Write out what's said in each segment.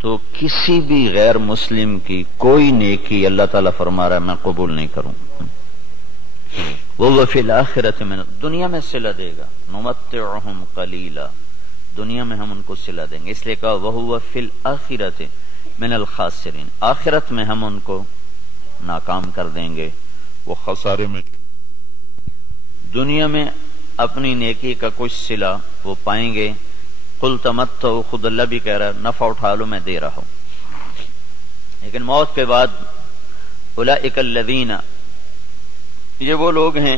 تو کسی بھی غیر مسلم کی کوئی نیکی اللہ تعالیٰ فرما رہا ہے میں قبول نہیں کروں. وہ فی الآخرۃ من، دنیا میں صلہ دے گا. نمتعہم قلیلا، دنیا میں ہم ان کو صلہ دیں گے. اس لیے کہا وہو فی الآخرۃ من الخاسرین، آخرت میں ہم ان کو ناکام کر دیں گے، وہ خسارے میں. دنیا میں اپنی نیکی کا کچھ صلہ وہ پائیں گے. قل تمتعوا، خود اللہ بھی کہہ رہا ہے نفع اٹھا لو میں دے رہا ہوں. لیکن موت کے بعد اولئک الذین، یہ وہ لوگ ہیں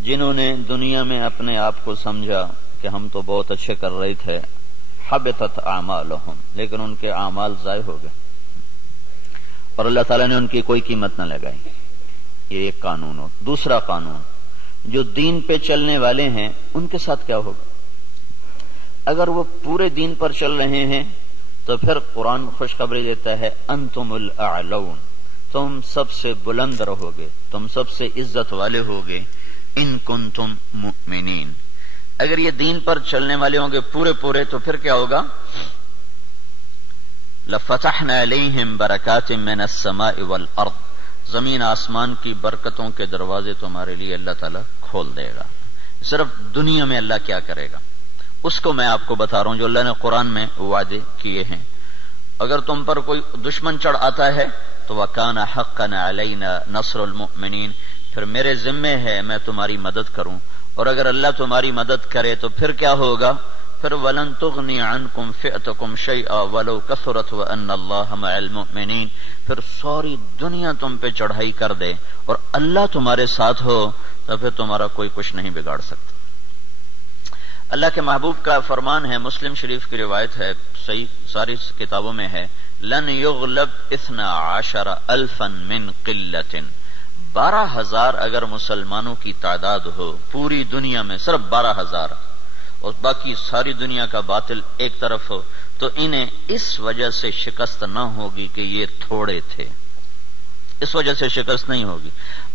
جنہوں نے دنیا میں اپنے آپ کو سمجھا کہ ہم تو بہت اچھے کر رہے تھے. حبطت اعمالہم، لیکن ان کے اعمال ضائع ہو گئے اور اللہ تعالیٰ نے ان کی کوئی قیمت نہ لگائی. یہ ایک قانون ہو. دوسرا قانون، جو دین پہ چلنے والے ہیں ان کے ساتھ کیا ہوگا؟ اگر وہ پورے دین پر چل رہے ہیں تو پھر قرآن خوشخبری دیتا ہے انتم الاعلون، تم سب سے بلند رہو گے، تم سب سے عزت والے ہوگے. ان کنتم مؤمنین، اگر یہ دین پر چلنے والے ہوں گے پورے تو پھر کیا ہوگا؟ لفتحنا علیہم برکات من السماء والارض، زمین آسمان کی برکتوں کے دروازے تمہارے لیے اللہ تعالیٰ کھول دے گا. صرف دنیا میں اللہ کیا کرے گا اس کو میں آپ کو بتا رہا ہوں جو اللہ نے قرآن میں وعدے کیے ہیں. اگر تم پر کوئی دشمن چڑھ آتا ہے تو وَكَانَ حَقًّا عَلَيْنَا نَصْرُ الْمُؤْمِنِينَ، پھر میرے ذمے ہے میں تمہاری مدد کروں. اور اگر اللہ تمہاری مدد کرے تو پھر کیا ہوگا؟ پھر وَلَن تُغْنِيَ عَنْكُمْ فِئْتُكُمْ شَيْئًا وَلَوْ كَثُرَتْ وَأَنَّ اللَّهَ مَعَ الْمُؤْمِنِينَ، پھر ساری دنیا تم پہ چڑھائی کر دے اور اللہ تمہارے ساتھ ہو تو پھر تمہارا کوئی کچھ نہیں بگاڑ سکتا. اللہ کے محبوب کا فرمان ہے، مسلم شریف کی روایت ہے، صحیح ساری کتابوں میں ہے، لن یغلب 12,000 من قلت، 12,000 اگر مسلمانوں کی تعداد ہو پوری دنیا میں، صرف 12,000 اور باقی ساری دنیا کا باطل ایک طرف ہو، تو انہیں اس وجہ سے شکست نہ ہوگی کہ یہ تھوڑے تھے، اس وجہ سے شکست نہیں ہوگی.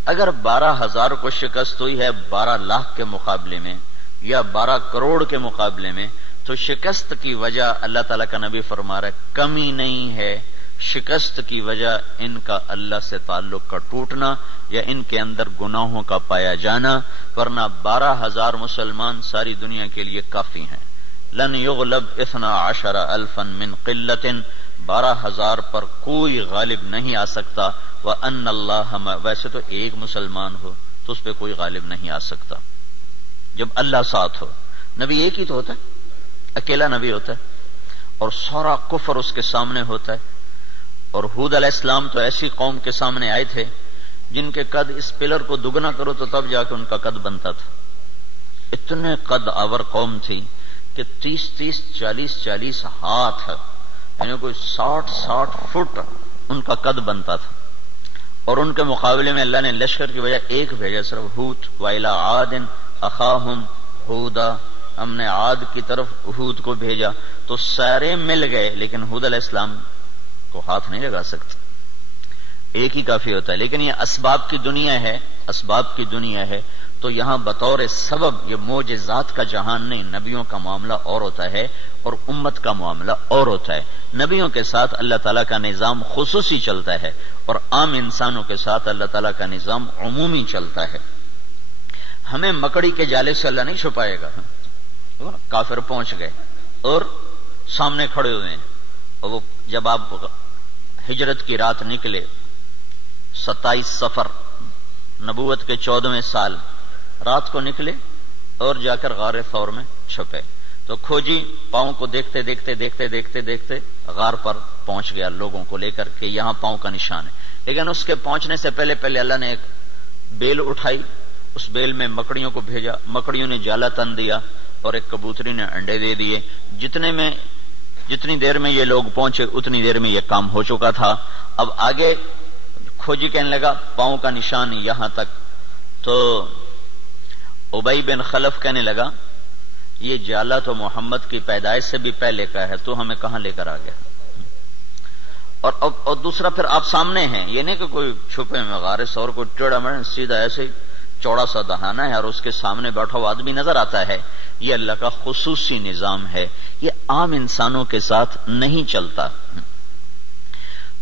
اگر 12,000 کو شکست ہوئی ہے 12 لاکھ کے مقابلے میں یا 12 کروڑ کے مقابلے میں، تو شکست کی وجہ اللہ تعالیٰ کا نبی فرما رہا ہے کمی نہیں ہے، شکست کی وجہ ان کا اللہ سے تعلق کا ٹوٹنا یا ان کے اندر گناہوں کا پایا جانا، ورنہ 12,000 مسلمان ساری دنیا کے لیے کافی ہیں. لن یغلب 12,000 من قلت، 12,000 پر کوئی غالب نہیں آ سکتا. وَأَنَّ اللَّهَ، ویسے تو ایک مسلمان ہو تو اس پہ کوئی غالب نہیں آ سکتا جب اللہ ساتھ ہو. نبی ایک ہی تو ہوتا ہے، اکیلا نبی ہوتا ہے اور سارا کفر اس کے سامنے ہوتا ہے. اور ہود علیہ السلام تو ایسی قوم کے سامنے آئے تھے جن کے قد اس پلر کو دگنا کرو تو تب جا کے ان کا قد بنتا تھا. اتنے قد آور قوم تھی کہ 30 40 ہاتھ، یعنی کوئی 60 فٹ ان کا قد بنتا تھا. اور ان کے مقابلے میں اللہ نے لشکر کی وجہ ایک بھیجا، صرف ہود. وَإِلَىٰ عَادٍ أَخَاهُمْ هُودًا، ہم نے عاد کی طرف ہود کو بھیجا تو سارے مل گئے لیکن ہود علیہ السلام کو ہاتھ نہیں لگا سکتے، ایک ہی کافی ہوتا ہے. لیکن یہ اسباب کی دنیا ہے، اسباب کی دنیا ہے، تو یہاں بطور سبب یہ معجزات کا جہان نہیں، نبیوں کا معاملہ اور ہوتا ہے اور امت کا معاملہ اور ہوتا ہے. نبیوں کے ساتھ اللہ تعالیٰ کا نظام خصوصی چلتا ہے اور عام انسانوں کے ساتھ اللہ تعالیٰ کا نظام عمومی چلتا ہے. ہمیں مکڑی کے جالے سے اللہ نہیں چھپائے گا. کافر پہنچ گئے اور سامنے کھڑے ہوئے ہیں، اور وہ جب آپ ہجرت کی رات نکلے 27 صفر نبوت کے 14ویں سال رات کو نکلے اور جا کر غار ثور میں چھپے، تو کھوجی پاؤں کو دیکھتے دیکھتے غار پر پہنچ گیا لوگوں کو لے کر کہ یہاں پاؤں کا نشان ہے. لیکن اس کے پہنچنے سے پہلے اللہ نے ایک بیل اٹھائی، اس بیل میں مکڑیوں کو بھیجا، مکڑیوں نے جالا تن دیا اور ایک کبوتری نے انڈے دے دیے. جتنی دیر میں یہ لوگ پہنچے اتنی دیر میں یہ کام ہو چکا تھا. اب آگے کھوجی کہنے لگا پاؤں کا نشان یہاں تک، تو ابی بن خلف کہنے لگا یہ جالا تو محمد کی پیدائش سے بھی پہلے کا ہے، تو ہمیں کہاں لے کر آ گیا. اور دوسرا پھر آپ سامنے ہیں، یہ نہیں کہ کوئی چھپے میں غار ثور کو ٹیڑھا مڑا، سیدھا ایسے چوڑا سا دہانہ ہے اور اس کے سامنے بیٹھا ہوا آدمی نظر آتا ہے. یہ اللہ کا خصوصی نظام ہے، یہ عام انسانوں کے ساتھ نہیں چلتا.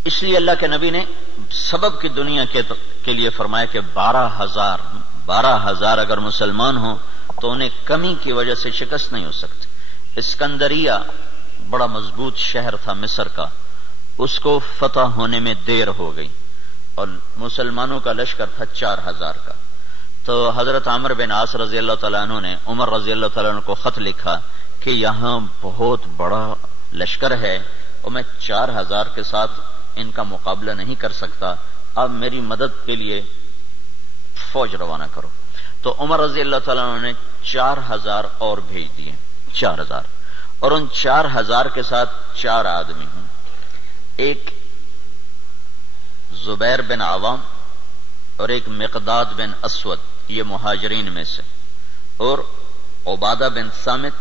اس لیے اللہ کے نبی نے سبب کی دنیا کے لیے فرمایا کہ 12,000 اگر مسلمان ہوں تو انہیں کمی کی وجہ سے شکست نہیں ہو سکتی۔ اسکندریہ بڑا مضبوط شہر تھا مصر کا، اس کو فتح ہونے میں دیر ہو گئی اور مسلمانوں کا لشکر تھا 4,000 کا۔ تو حضرت عمر بن عاص رضی اللہ تعالیٰ عنہ نے عمر رضی اللہ تعالیٰ عنہ کو خط لکھا کہ یہاں بہت بڑا لشکر ہے اور میں 4,000 کے ساتھ ان کا مقابلہ نہیں کر سکتا، اب میری مدد کے لیے فوج روانہ کرو۔ تو عمر رضی اللہ تعالیٰ عنہ نے 4,000 اور بھیج دیے، 4,000، اور ان 4,000 کے ساتھ 4 آدمی ہیں، ایک زبیر بن عوام اور ایک مقداد بن اسود، یہ مہاجرین میں سے، اور عبادہ بن صامت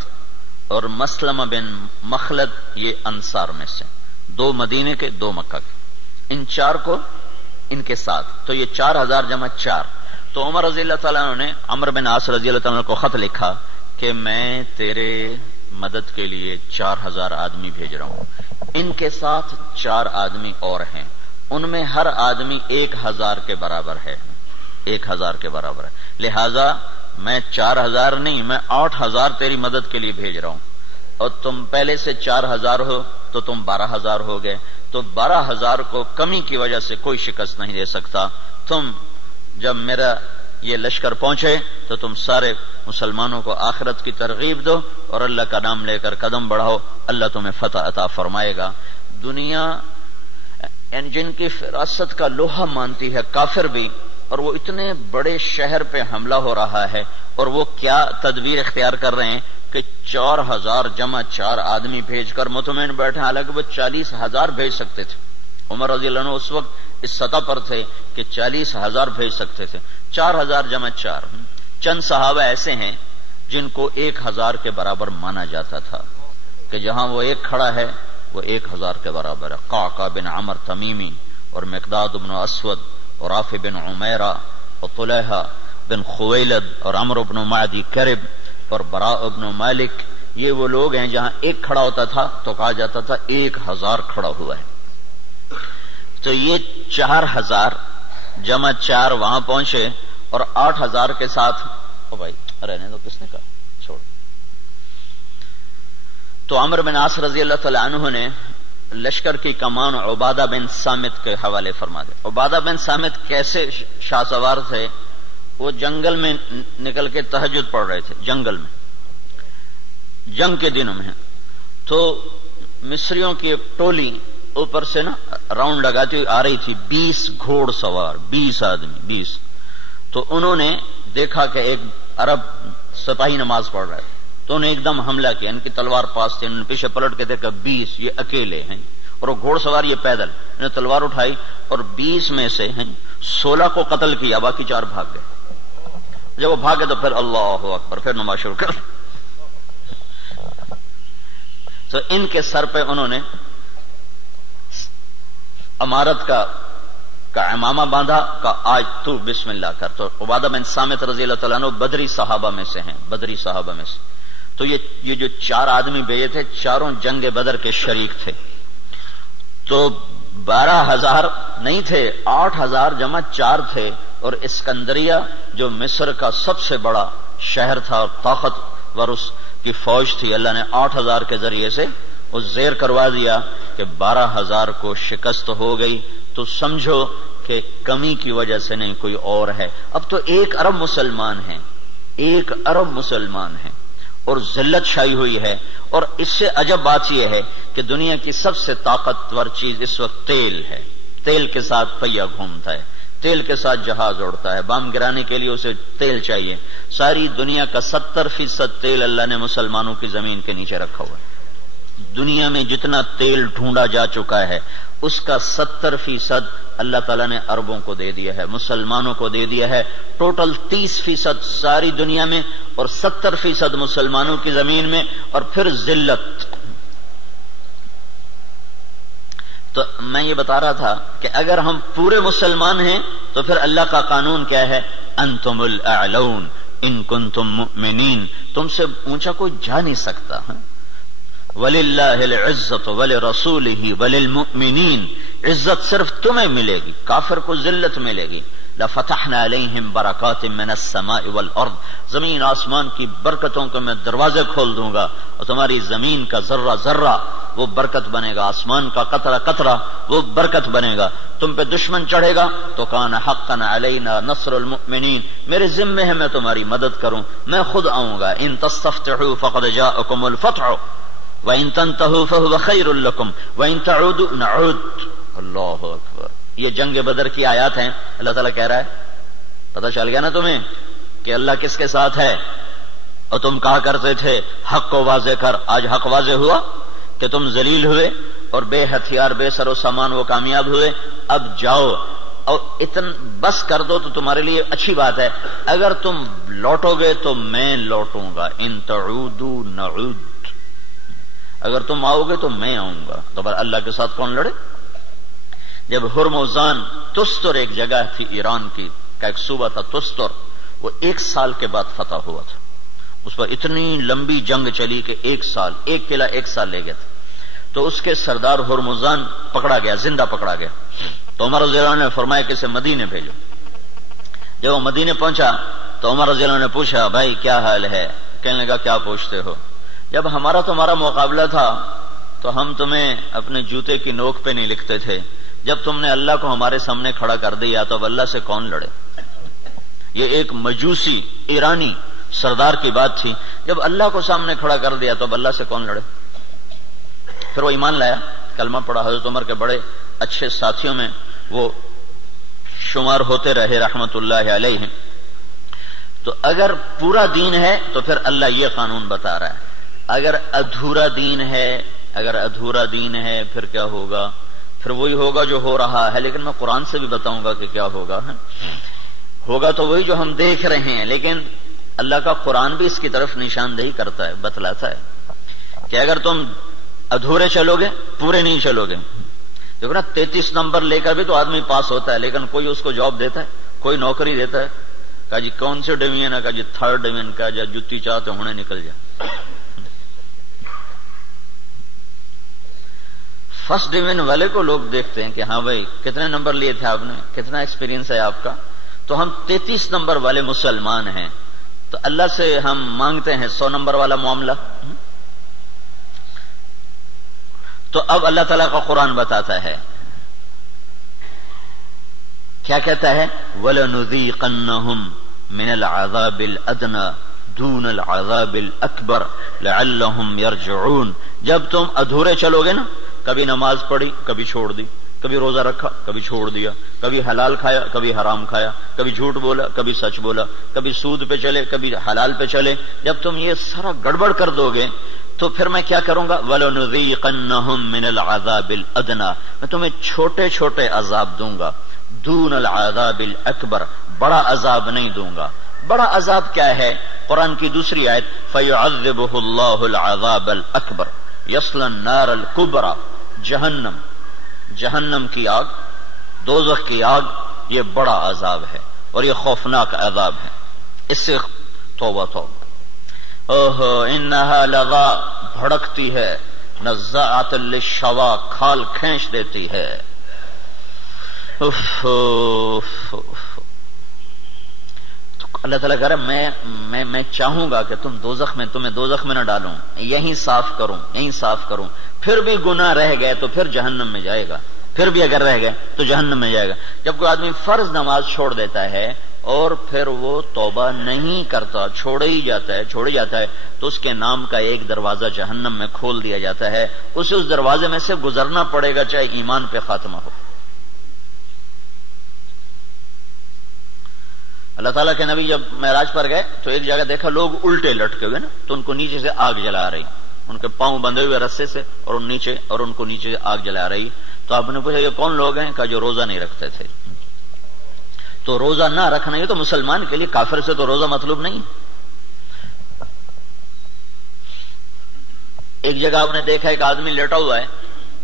اور مسلمہ بن مخلد، یہ انصار میں سے، 2 مدینے کے 2 مکہ کے، ان 4 کو ان کے ساتھ، تو یہ 4,000 جمع 4۔ تو عمر رضی اللہ تعالیٰ عنہ نے عمرو بن عاص رضی اللہ تعالیٰ عنہ کو خط لکھا کہ میں تیرے مدد کے لیے 4,000 آدمی بھیج رہا ہوں، ان کے ساتھ 4 آدمی اور ہیں، ان میں ہر آدمی 1,000 کے برابر ہے، 1,000 کے برابر ہے، لہذا میں 4,000 نہیں، میں 8,000 تیری مدد کے لیے بھیج رہا ہوں، اور تم پہلے سے 4,000 ہو تو تم 12,000 ہو گئے، تو 12,000 کو کمی کی وجہ سے کوئی شکست نہیں دے سکتا۔ تم جب میرا یہ لشکر پہنچے تو تم سارے مسلمانوں کو آخرت کی ترغیب دو اور اللہ کا نام لے کر قدم بڑھاؤ، اللہ تمہیں فتح عطا فرمائے گا۔ دنیا جن کی فراست کا لوہا مانتی ہے کافر بھی، اور وہ اتنے بڑے شہر پہ حملہ ہو رہا ہے، اور وہ کیا تدبیر اختیار کر رہے ہیں کہ 4,000 جمع 4 آدمی بھیج کر مطمئن بیٹھے، حالانکہ وہ 40,000 بھیج سکتے تھے۔ عمر رضی اللہ عنہ اس وقت اس سطح پر تھے کہ 40,000 بھیج سکتے تھے، 4,000 جمع 4۔ چند صحابہ ایسے ہیں جن کو 1,000 کے برابر مانا جاتا تھا کہ جہاں وہ ایک کھڑا ہے وہ 1,000 کے برابر ہے، قعقاع بن عمر تمیمی اور مقداد بن اسود اور رافع بن عمیرہ اور طلحہ بن خویلد اور عمرو بن معدی کرب اور براء بن مالک، یہ وہ لوگ ہیں جہاں ایک کھڑا ہوتا تھا تو کہا جاتا تھا 1,000 کھڑا ہوا ہے۔ تو یہ 4,000 جمع 4 وہاں پہنچے اور 8,000 کے ساتھ، او بھائی رہنے دو، کس نے کہا چھوڑ۔ تو عمرو بن عاص رضی اللہ تعالی عنہ نے لشکر کی کمان عبادہ بن صامت کے حوالے فرما دے۔ عبادہ بن صامت کیسے شاہ سوار تھے؟ وہ جنگل میں نکل کے تہجد پڑھ رہے تھے، جنگل میں، جنگ کے دنوں میں، تو مصریوں کی ایک ٹولی اوپر سے نا راؤنڈ لگاتی ہوئی آ رہی تھی، 20 گھوڑ سوار، 20 آدمی، 20۔ تو انہوں نے دیکھا کہ ایک عرب سپاہی نماز پڑھ رہا ہے، تو انہیں ایک دم حملہ کیا، ان کی تلوار پاس تھی، انہوں نے پیچھے پلٹ کے دیکھا 20 یہ اکیلے ہیں، اور وہ گھوڑ سوار یہ پیدل، انہوں نے تلوار اٹھائی اور 20 میں سے 16 کو قتل کیا، باقی 4 بھاگ گئے۔ جب وہ بھاگے تو پھر اللہ اکبر، پھر نماز شروع کر۔ تو ان کے سر پہ انہوں نے امارت کا امامہ باندھا، کا آج تو بسم اللہ کر۔ تو عبادہ بن صامت رضی اللہ تعالیٰ عنہ بدری صحابہ میں سے ہیں، بدری صحابہ میں سے۔ تو یہ جو 4 آدمی بھیجے تھے، چاروں جنگ بدر کے شریک تھے۔ تو 12,000 نہیں تھے، 8,000 جمع 4 تھے، اور اسکندریہ جو مصر کا سب سے بڑا شہر تھا اور طاقتور اس کی فوج تھی، اللہ نے 8,000 کے ذریعے سے وہ زیر کروا دیا کہ 12,000 کو شکست ہو گئی۔ تو سمجھو کہ کمی کی وجہ سے نہیں، کوئی اور ہے۔ اب تو 1 ارب مسلمان ہیں، 1 ارب مسلمان ہیں، اور ذلت چھائی ہوئی ہے۔ اور اس سے عجب بات یہ ہے کہ دنیا کی سب سے طاقتور چیز اس وقت تیل ہے، تیل کے ساتھ پہیا گھومتا ہے، تیل کے ساتھ جہاز اڑتا ہے، بام گرانے کے لیے اسے تیل چاہیے۔ ساری دنیا کا 70% تیل اللہ نے مسلمانوں کی زمین کے نیچے رکھا ہوا ہے۔ دنیا میں جتنا تیل ڈھونڈا جا چکا ہے اس کا 70% اللہ تعالیٰ نے عربوں کو دے دیا ہے، مسلمانوں کو دے دیا ہے۔ ٹوٹل 30% ساری دنیا میں اور 70% مسلمانوں کی زمین میں، اور پھر ذلت۔ تو میں یہ بتا رہا تھا کہ اگر ہم پورے مسلمان ہیں تو پھر اللہ کا قانون کیا ہے؟ انتم الاعلون ان کنتم مؤمنین، تم سے اونچا کوئی جا نہیں سکتا۔ وَلِلَّهِ الْعِزَّةُ وَلِرَسُولِهِ وَلِلْمُؤْمِنِينَ، عزت صرف تمہیں ملے گی، کافر کو ذلت ملے گی۔ لفتحنا علیہم برکات من السماء والارض، زمین آسمان کی برکتوں کے میں دروازے کھول دوں گا، اور تمہاری زمین کا ذرہ ذرہ وہ برکت بنے گا، آسمان کا قطرہ قطرہ وہ برکت بنے گا۔ تم پہ دشمن چڑھے گا تو کان حقا علینا نصر المؤمنین، میرے ذمے ہے میں تمہاری مدد کروں، میں خود آؤں گا۔ ان تستفتحوا فقد جاءکم الفتح وان تنتهوا فهو خیر لکم وان تعودوا نعود۔ اللہ اکبر، یہ جنگ بدر کی آیات ہیں۔ اللہ تعالیٰ کہہ رہا ہے پتہ چل گیا نا تمہیں کہ اللہ کس کے ساتھ ہے، اور تم کہا کرتے تھے حق کو واضح کر، آج حق واضح ہوا کہ تم ذلیل ہوئے اور بے ہتھیار بے سر و سامان وہ کامیاب ہوئے۔ اب جاؤ اور بس کر دو تو تمہارے لیے اچھی بات ہے، اگر تم لوٹو گے تو میں لوٹوں گا۔ ان تعودوا نعود، اگر تم آؤ گے تو میں آؤں گا۔ تو اللہ کے ساتھ کون لڑے؟ جب ہرمزان، تستر ایک جگہ تھی ایران کی کا ایک صوبہ تھا تستر، وہ 1 سال کے بعد فتح ہوا تھا۔ اس پر اتنی لمبی جنگ چلی کہ 1 سال، ایک قلعہ 1 سال لے گیا تھا۔ تو اس کے سردار ہرمزان پکڑا گیا، زندہ پکڑا گیا۔ تو عمر رضی اللہ عنہ نے فرمایا کہ اسے مدینے بھیجو۔ جب وہ مدینے پہنچا تو عمر رضی اللہ عنہ نے پوچھا بھائی کیا حال ہے؟ کہنے لگا کیا پوچھتے ہو؟ جب ہمارا تمہارا مقابلہ تھا تو ہم تمہیں اپنے جوتے کی نوک پہ نہیں لکھتے تھے، جب تم نے اللہ کو ہمارے سامنے کھڑا کر دیا تو اب اللہ سے کون لڑے؟ یہ ایک مجوسی ایرانی سردار کی بات تھی، جب اللہ کو سامنے کھڑا کر دیا تو اب اللہ سے کون لڑے؟ پھر وہ ایمان لایا، کلمہ پڑھا، حضرت عمر کے بڑے اچھے ساتھیوں میں وہ شمار ہوتے رہے رحمت اللہ علیہ۔ تو اگر پورا دین ہے تو پھر اللہ یہ قانون بتا رہا ہے، اگر ادھورا دین ہے پھر کیا ہوگا؟ پھر وہی ہوگا جو ہو رہا ہے، لیکن میں قرآن سے بھی بتاؤں گا کہ کیا ہوگا۔ ہوگا تو وہی جو ہم دیکھ رہے ہیں، لیکن اللہ کا قرآن بھی اس کی طرف نشاندہی کرتا ہے، بتلاتا ہے کہ اگر تم ادھورے چلو گے، پورے نہیں چلو گے۔ دیکھو نا 33 نمبر لے کر بھی تو آدمی پاس ہوتا ہے، لیکن کوئی اس کو جاب دیتا ہے، کوئی نوکری دیتا ہے، کہا جی کون سے ڈویژن ہے، کہا جی 3rd ڈویژن کا، جا جتی چاہتے ہونے نکل جا۔ فرسٹ ڈویژن والے کو لوگ دیکھتے ہیں کہ ہاں بھائی کتنے نمبر لیے تھے آپ نے، کتنا ایکسپیرینس ہے آپ کا، تو ہم 33 نمبر والے مسلمان ہیں، تو اللہ سے ہم مانگتے ہیں 100 نمبر والا معاملہ۔ تو اب اللہ تعالیٰ کا قرآن بتاتا ہے، کیا کہتا ہے؟ وَلَنُذِيقَنَّهُمْ مِنَ الْعَذَابِ الْأَدْنَى دُونَ الْعَذَابِ الْأَكْبَرِ لَعَلَّهُمْ يَرْجِعُونَ۔ جب تم ادھورے چلو گے نا، کبھی نماز پڑھی کبھی چھوڑ دی، کبھی روزہ رکھا کبھی چھوڑ دیا، کبھی حلال کھایا کبھی حرام کھایا، کبھی جھوٹ بولا کبھی سچ بولا، کبھی سود پہ چلے کبھی حلال پہ چلے، جب تم یہ سارا گڑبڑ کر دو گے تو پھر میں کیا کروں گا؟ وَلَنُذِيقَنَّهُمْ مِنَ الْعَذَابِ الْأَدْنَى، میں تمہیں چھوٹے چھوٹے عذاب دوں گا، دون العذاب الاکبر، بڑا عذاب نہیں دوں گا۔ بڑا عذاب کیا ہے؟ قرآن کی دوسری آیت فَيُعَذِّبُهُ اللَّهُ الْعَذَابَ الْأَكْبَرَ يَصْلَى النَّارَ الْكُبْرَى، جہنم کی آگ، دوزخ کی آگ، یہ بڑا عذاب ہے اور یہ خوفناک عذاب ہے۔ اس سے توبہ توبہ۔ اوہو انہا لغا، بھڑکتی ہے، نزاعۃ للشوا، کھال کھینچ دیتی ہے۔ اللہ تعالیٰ کہہ رہا ہے میں چاہوں گا کہ تمہیں دوزخ میں نہ ڈالوں، یہیں صاف کروں، پھر بھی گناہ رہ گئے تو پھر جہنم میں جائے گا، پھر بھی اگر رہ گئے تو جہنم میں جائے گا۔ جب کوئی آدمی فرض نماز چھوڑ دیتا ہے اور پھر وہ توبہ نہیں کرتا، چھوڑے ہی جاتا ہے تو اس کے نام کا ایک دروازہ جہنم میں کھول دیا جاتا ہے، اسے اس دروازے میں سے گزرنا پڑے گا چاہے ایمان پہ خاتمہ ہو۔ اللہ تعالیٰ کے نبی جب معراج پر گئے تو ایک جگہ دیکھا لوگ الٹے لٹکے ہوئے نا، تو ان کو نیچے سے آگ جلا رہی، ان کے پاؤں بندھے ہوئے رسے سے اور ان کو نیچے سے آگ جلا رہی۔ تو آپ نے پوچھا یہ کون لوگ ہیں؟ کہا جو روزہ نہیں رکھتے تھے۔ تو روزہ نہ رکھنا یہ تو مسلمان کے لیے، کافر سے تو روزہ مطلوب نہیں۔ ایک جگہ آپ نے دیکھا ایک آدمی لیٹا ہوا ہے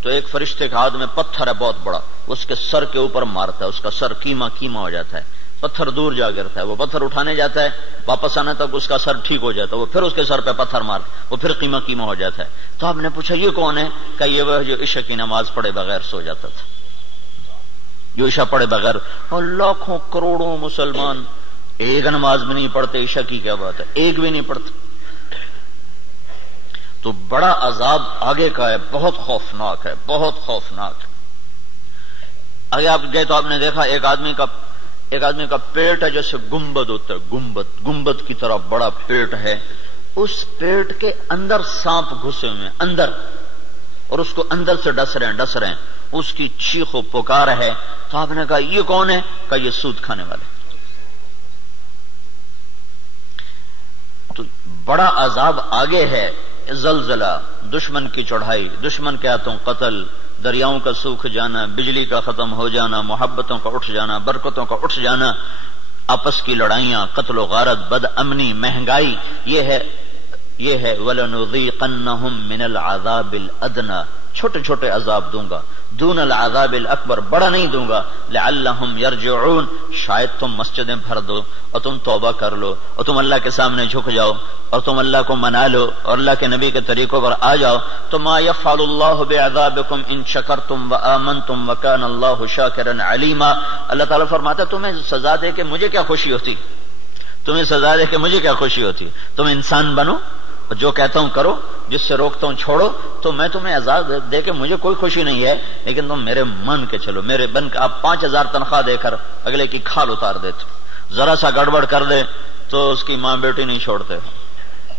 تو ایک فرشتے کا ہاتھ میں پتھر ہے بہت بڑا، اس کے سر کے اوپر مارتا ہے، اس کا سر کیما ہو جاتا ہے، پتھر دور جا گرتا ہے، وہ پتھر اٹھانے جاتا ہے، واپس آنے تک اس کا سر ٹھیک ہو جاتا ہے، وہ پھر اس کے سر پہ پتھر مار، وہ پھر قیمہ ہو جاتا ہے۔ تو آپ نے پوچھا یہ کون ہے؟ کہ یہ وہ جو عشاء کی نماز پڑھے بغیر سو جاتا تھا۔ جو عشاء پڑھے بغیر، اور لاکھوں کروڑوں مسلمان ایک نماز بھی نہیں پڑھتے، عشاء کی کیا بات ہے، ایک بھی نہیں پڑھتے. تو بڑا عذاب آگے کا ہے، بہت خوفناک ہے، بہت خوفناک ہے. آگے آپ گئے تو آپ نے دیکھا ایک آدمی کا پیٹ ہے جیسے گنبد ہوتا ہے، گنبد کی طرح بڑا پیٹ ہے، اس پیٹ کے اندر سانپ گھسے ہوئے ہیں اندر، اور اس کو اندر سے ڈس رہے ہیں، اس کی چیخ و پکار ہے. تو آپ نے کہا یہ کون ہے؟ کہا یہ سود کھانے والے. تو بڑا عذاب آگے ہے، زلزلہ، دشمن کی چڑھائی، دشمن کے ہاتھوں قتل، دریاؤں کا سوکھ جانا، بجلی کا ختم ہو جانا، محبتوں کا اٹھ جانا، برکتوں کا اٹھ جانا، آپس کی لڑائیاں، قتل و غارت، بد امنی، مہنگائی. یہ ہے وَلَنُذِيقَنَّهُم مِّنَ الْعَذَابِ الْأَدْنَىٰ، چھوٹے چھوٹے عذاب دوں گا، دون العذاب الاکبر، بڑا نہیں دوں گا. لعلہم یرجعون، شاید تم مسجدیں بھر دو اور تم توبہ کر لو اور تم اللہ کے سامنے جھک جاؤ اور تم اللہ کو منا لو اور اللہ کے نبی کے طریقوں پر آ جاؤ. تو ما یفعل اللہ بعذابکم ان شکرتم وآمنتم وکان اللہ شاکرا علیما. اللہ تعالیٰ فرماتا ہے تمہیں سزا دے کے مجھے کیا خوشی ہوتی، تمہیں سزا دے کے مجھے کیا خوشی ہوتی. تم انسان بنو، جو کہتا ہوں کرو، جس سے روکتا ہوں چھوڑو، تو میں تمہیں عذاب دے کے مجھے کوئی خوشی نہیں ہے، لیکن تم میرے من کے چلو، میرے بن کے. آپ 5000 تنخواہ دے کر اگلے کی کھال اتار دیتے، ذرا سا گڑبڑ کر دے تو اس کی ماں بیٹی نہیں چھوڑتے.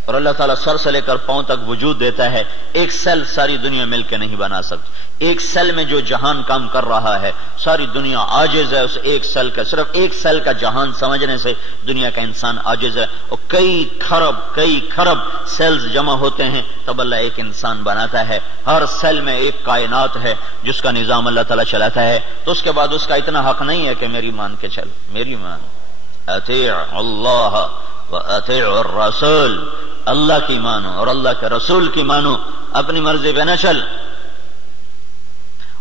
اور اللہ تعالیٰ سر سے لے کر پاؤں تک وجود دیتا ہے. ایک سیل ساری دنیا مل کے نہیں بنا سکتی. ایک سیل میں جو جہان کام کر رہا ہے، ساری دنیا عاجز ہے اس ایک سیل کا. صرف ایک سیل کا جہان سمجھنے سے دنیا کا انسان عاجز ہے. اور کئی خرب سیلز جمع ہوتے ہیں تب اللہ ایک انسان بناتا ہے. ہر سیل میں ایک کائنات ہے جس کا نظام اللہ تعالیٰ چلاتا ہے. تو اس کے بعد اس کا اتنا حق نہیں ہے کہ میری مان کے چل، میری مان. اطیع اللہ واطیع الرسول، اللہ کی مانو اور اللہ کے رسول کی مانو، اپنی مرضی پہ نہ چل.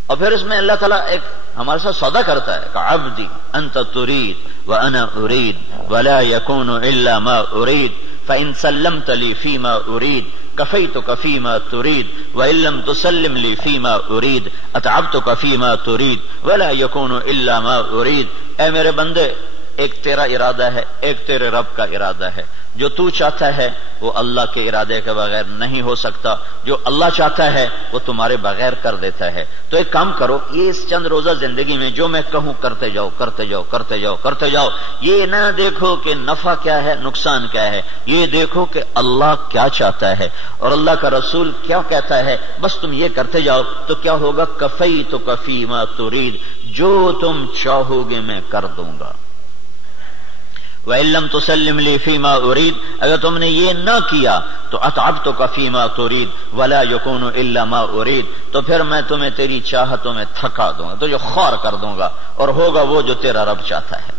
اور پھر اس میں اللہ تعالیٰ ایک ہمارے ساتھ سودا کرتا ہے کہ عبدی انت ترید وانا ارید ولا يكون الا ما ارید فان سلمت لي فيما ارید كفيتك فيما تريد وان لم تسلم لي فيما ارید اتعبتك فيما تريد ولا يكون الا ما ارید. اے میرے بندے، ایک تیرا ارادہ ہے، ایک تیرے رب کا ارادہ ہے. جو تو چاہتا ہے وہ اللہ کے ارادے کے بغیر نہیں ہو سکتا، جو اللہ چاہتا ہے وہ تمہارے بغیر کر دیتا ہے. تو ایک کام کرو، یہ اس چند روزہ زندگی میں جو میں کہوں کرتے جاؤ کرتے جاؤ کرتے جاؤ کرتے جاؤ. یہ نہ دیکھو کہ نفع کیا ہے نقصان کیا ہے، یہ دیکھو کہ اللہ کیا چاہتا ہے اور اللہ کا رسول کیا کہتا ہے. بس تم یہ کرتے جاؤ تو کیا ہوگا، کفیتک فیما ترید، جو تم چاہو گے میں کر دوں گا. وَإِن لَّمْ تُسَلِّمْ لِي فِيمَا أُرِيدُ، اگر تم نے یہ نہ کیا تو أَتْعَبْتُكَ فِيمَا تُرِيدُ وَلَا يَكُونُ إِلَّا مَا أُرِيدُ، تو پھر میں تمہیں تیری چاہتوں میں تھکا دوں گا، تو جو خوار کر دوں گا اور ہوگا وہ جو تیرا رب چاہتا ہے.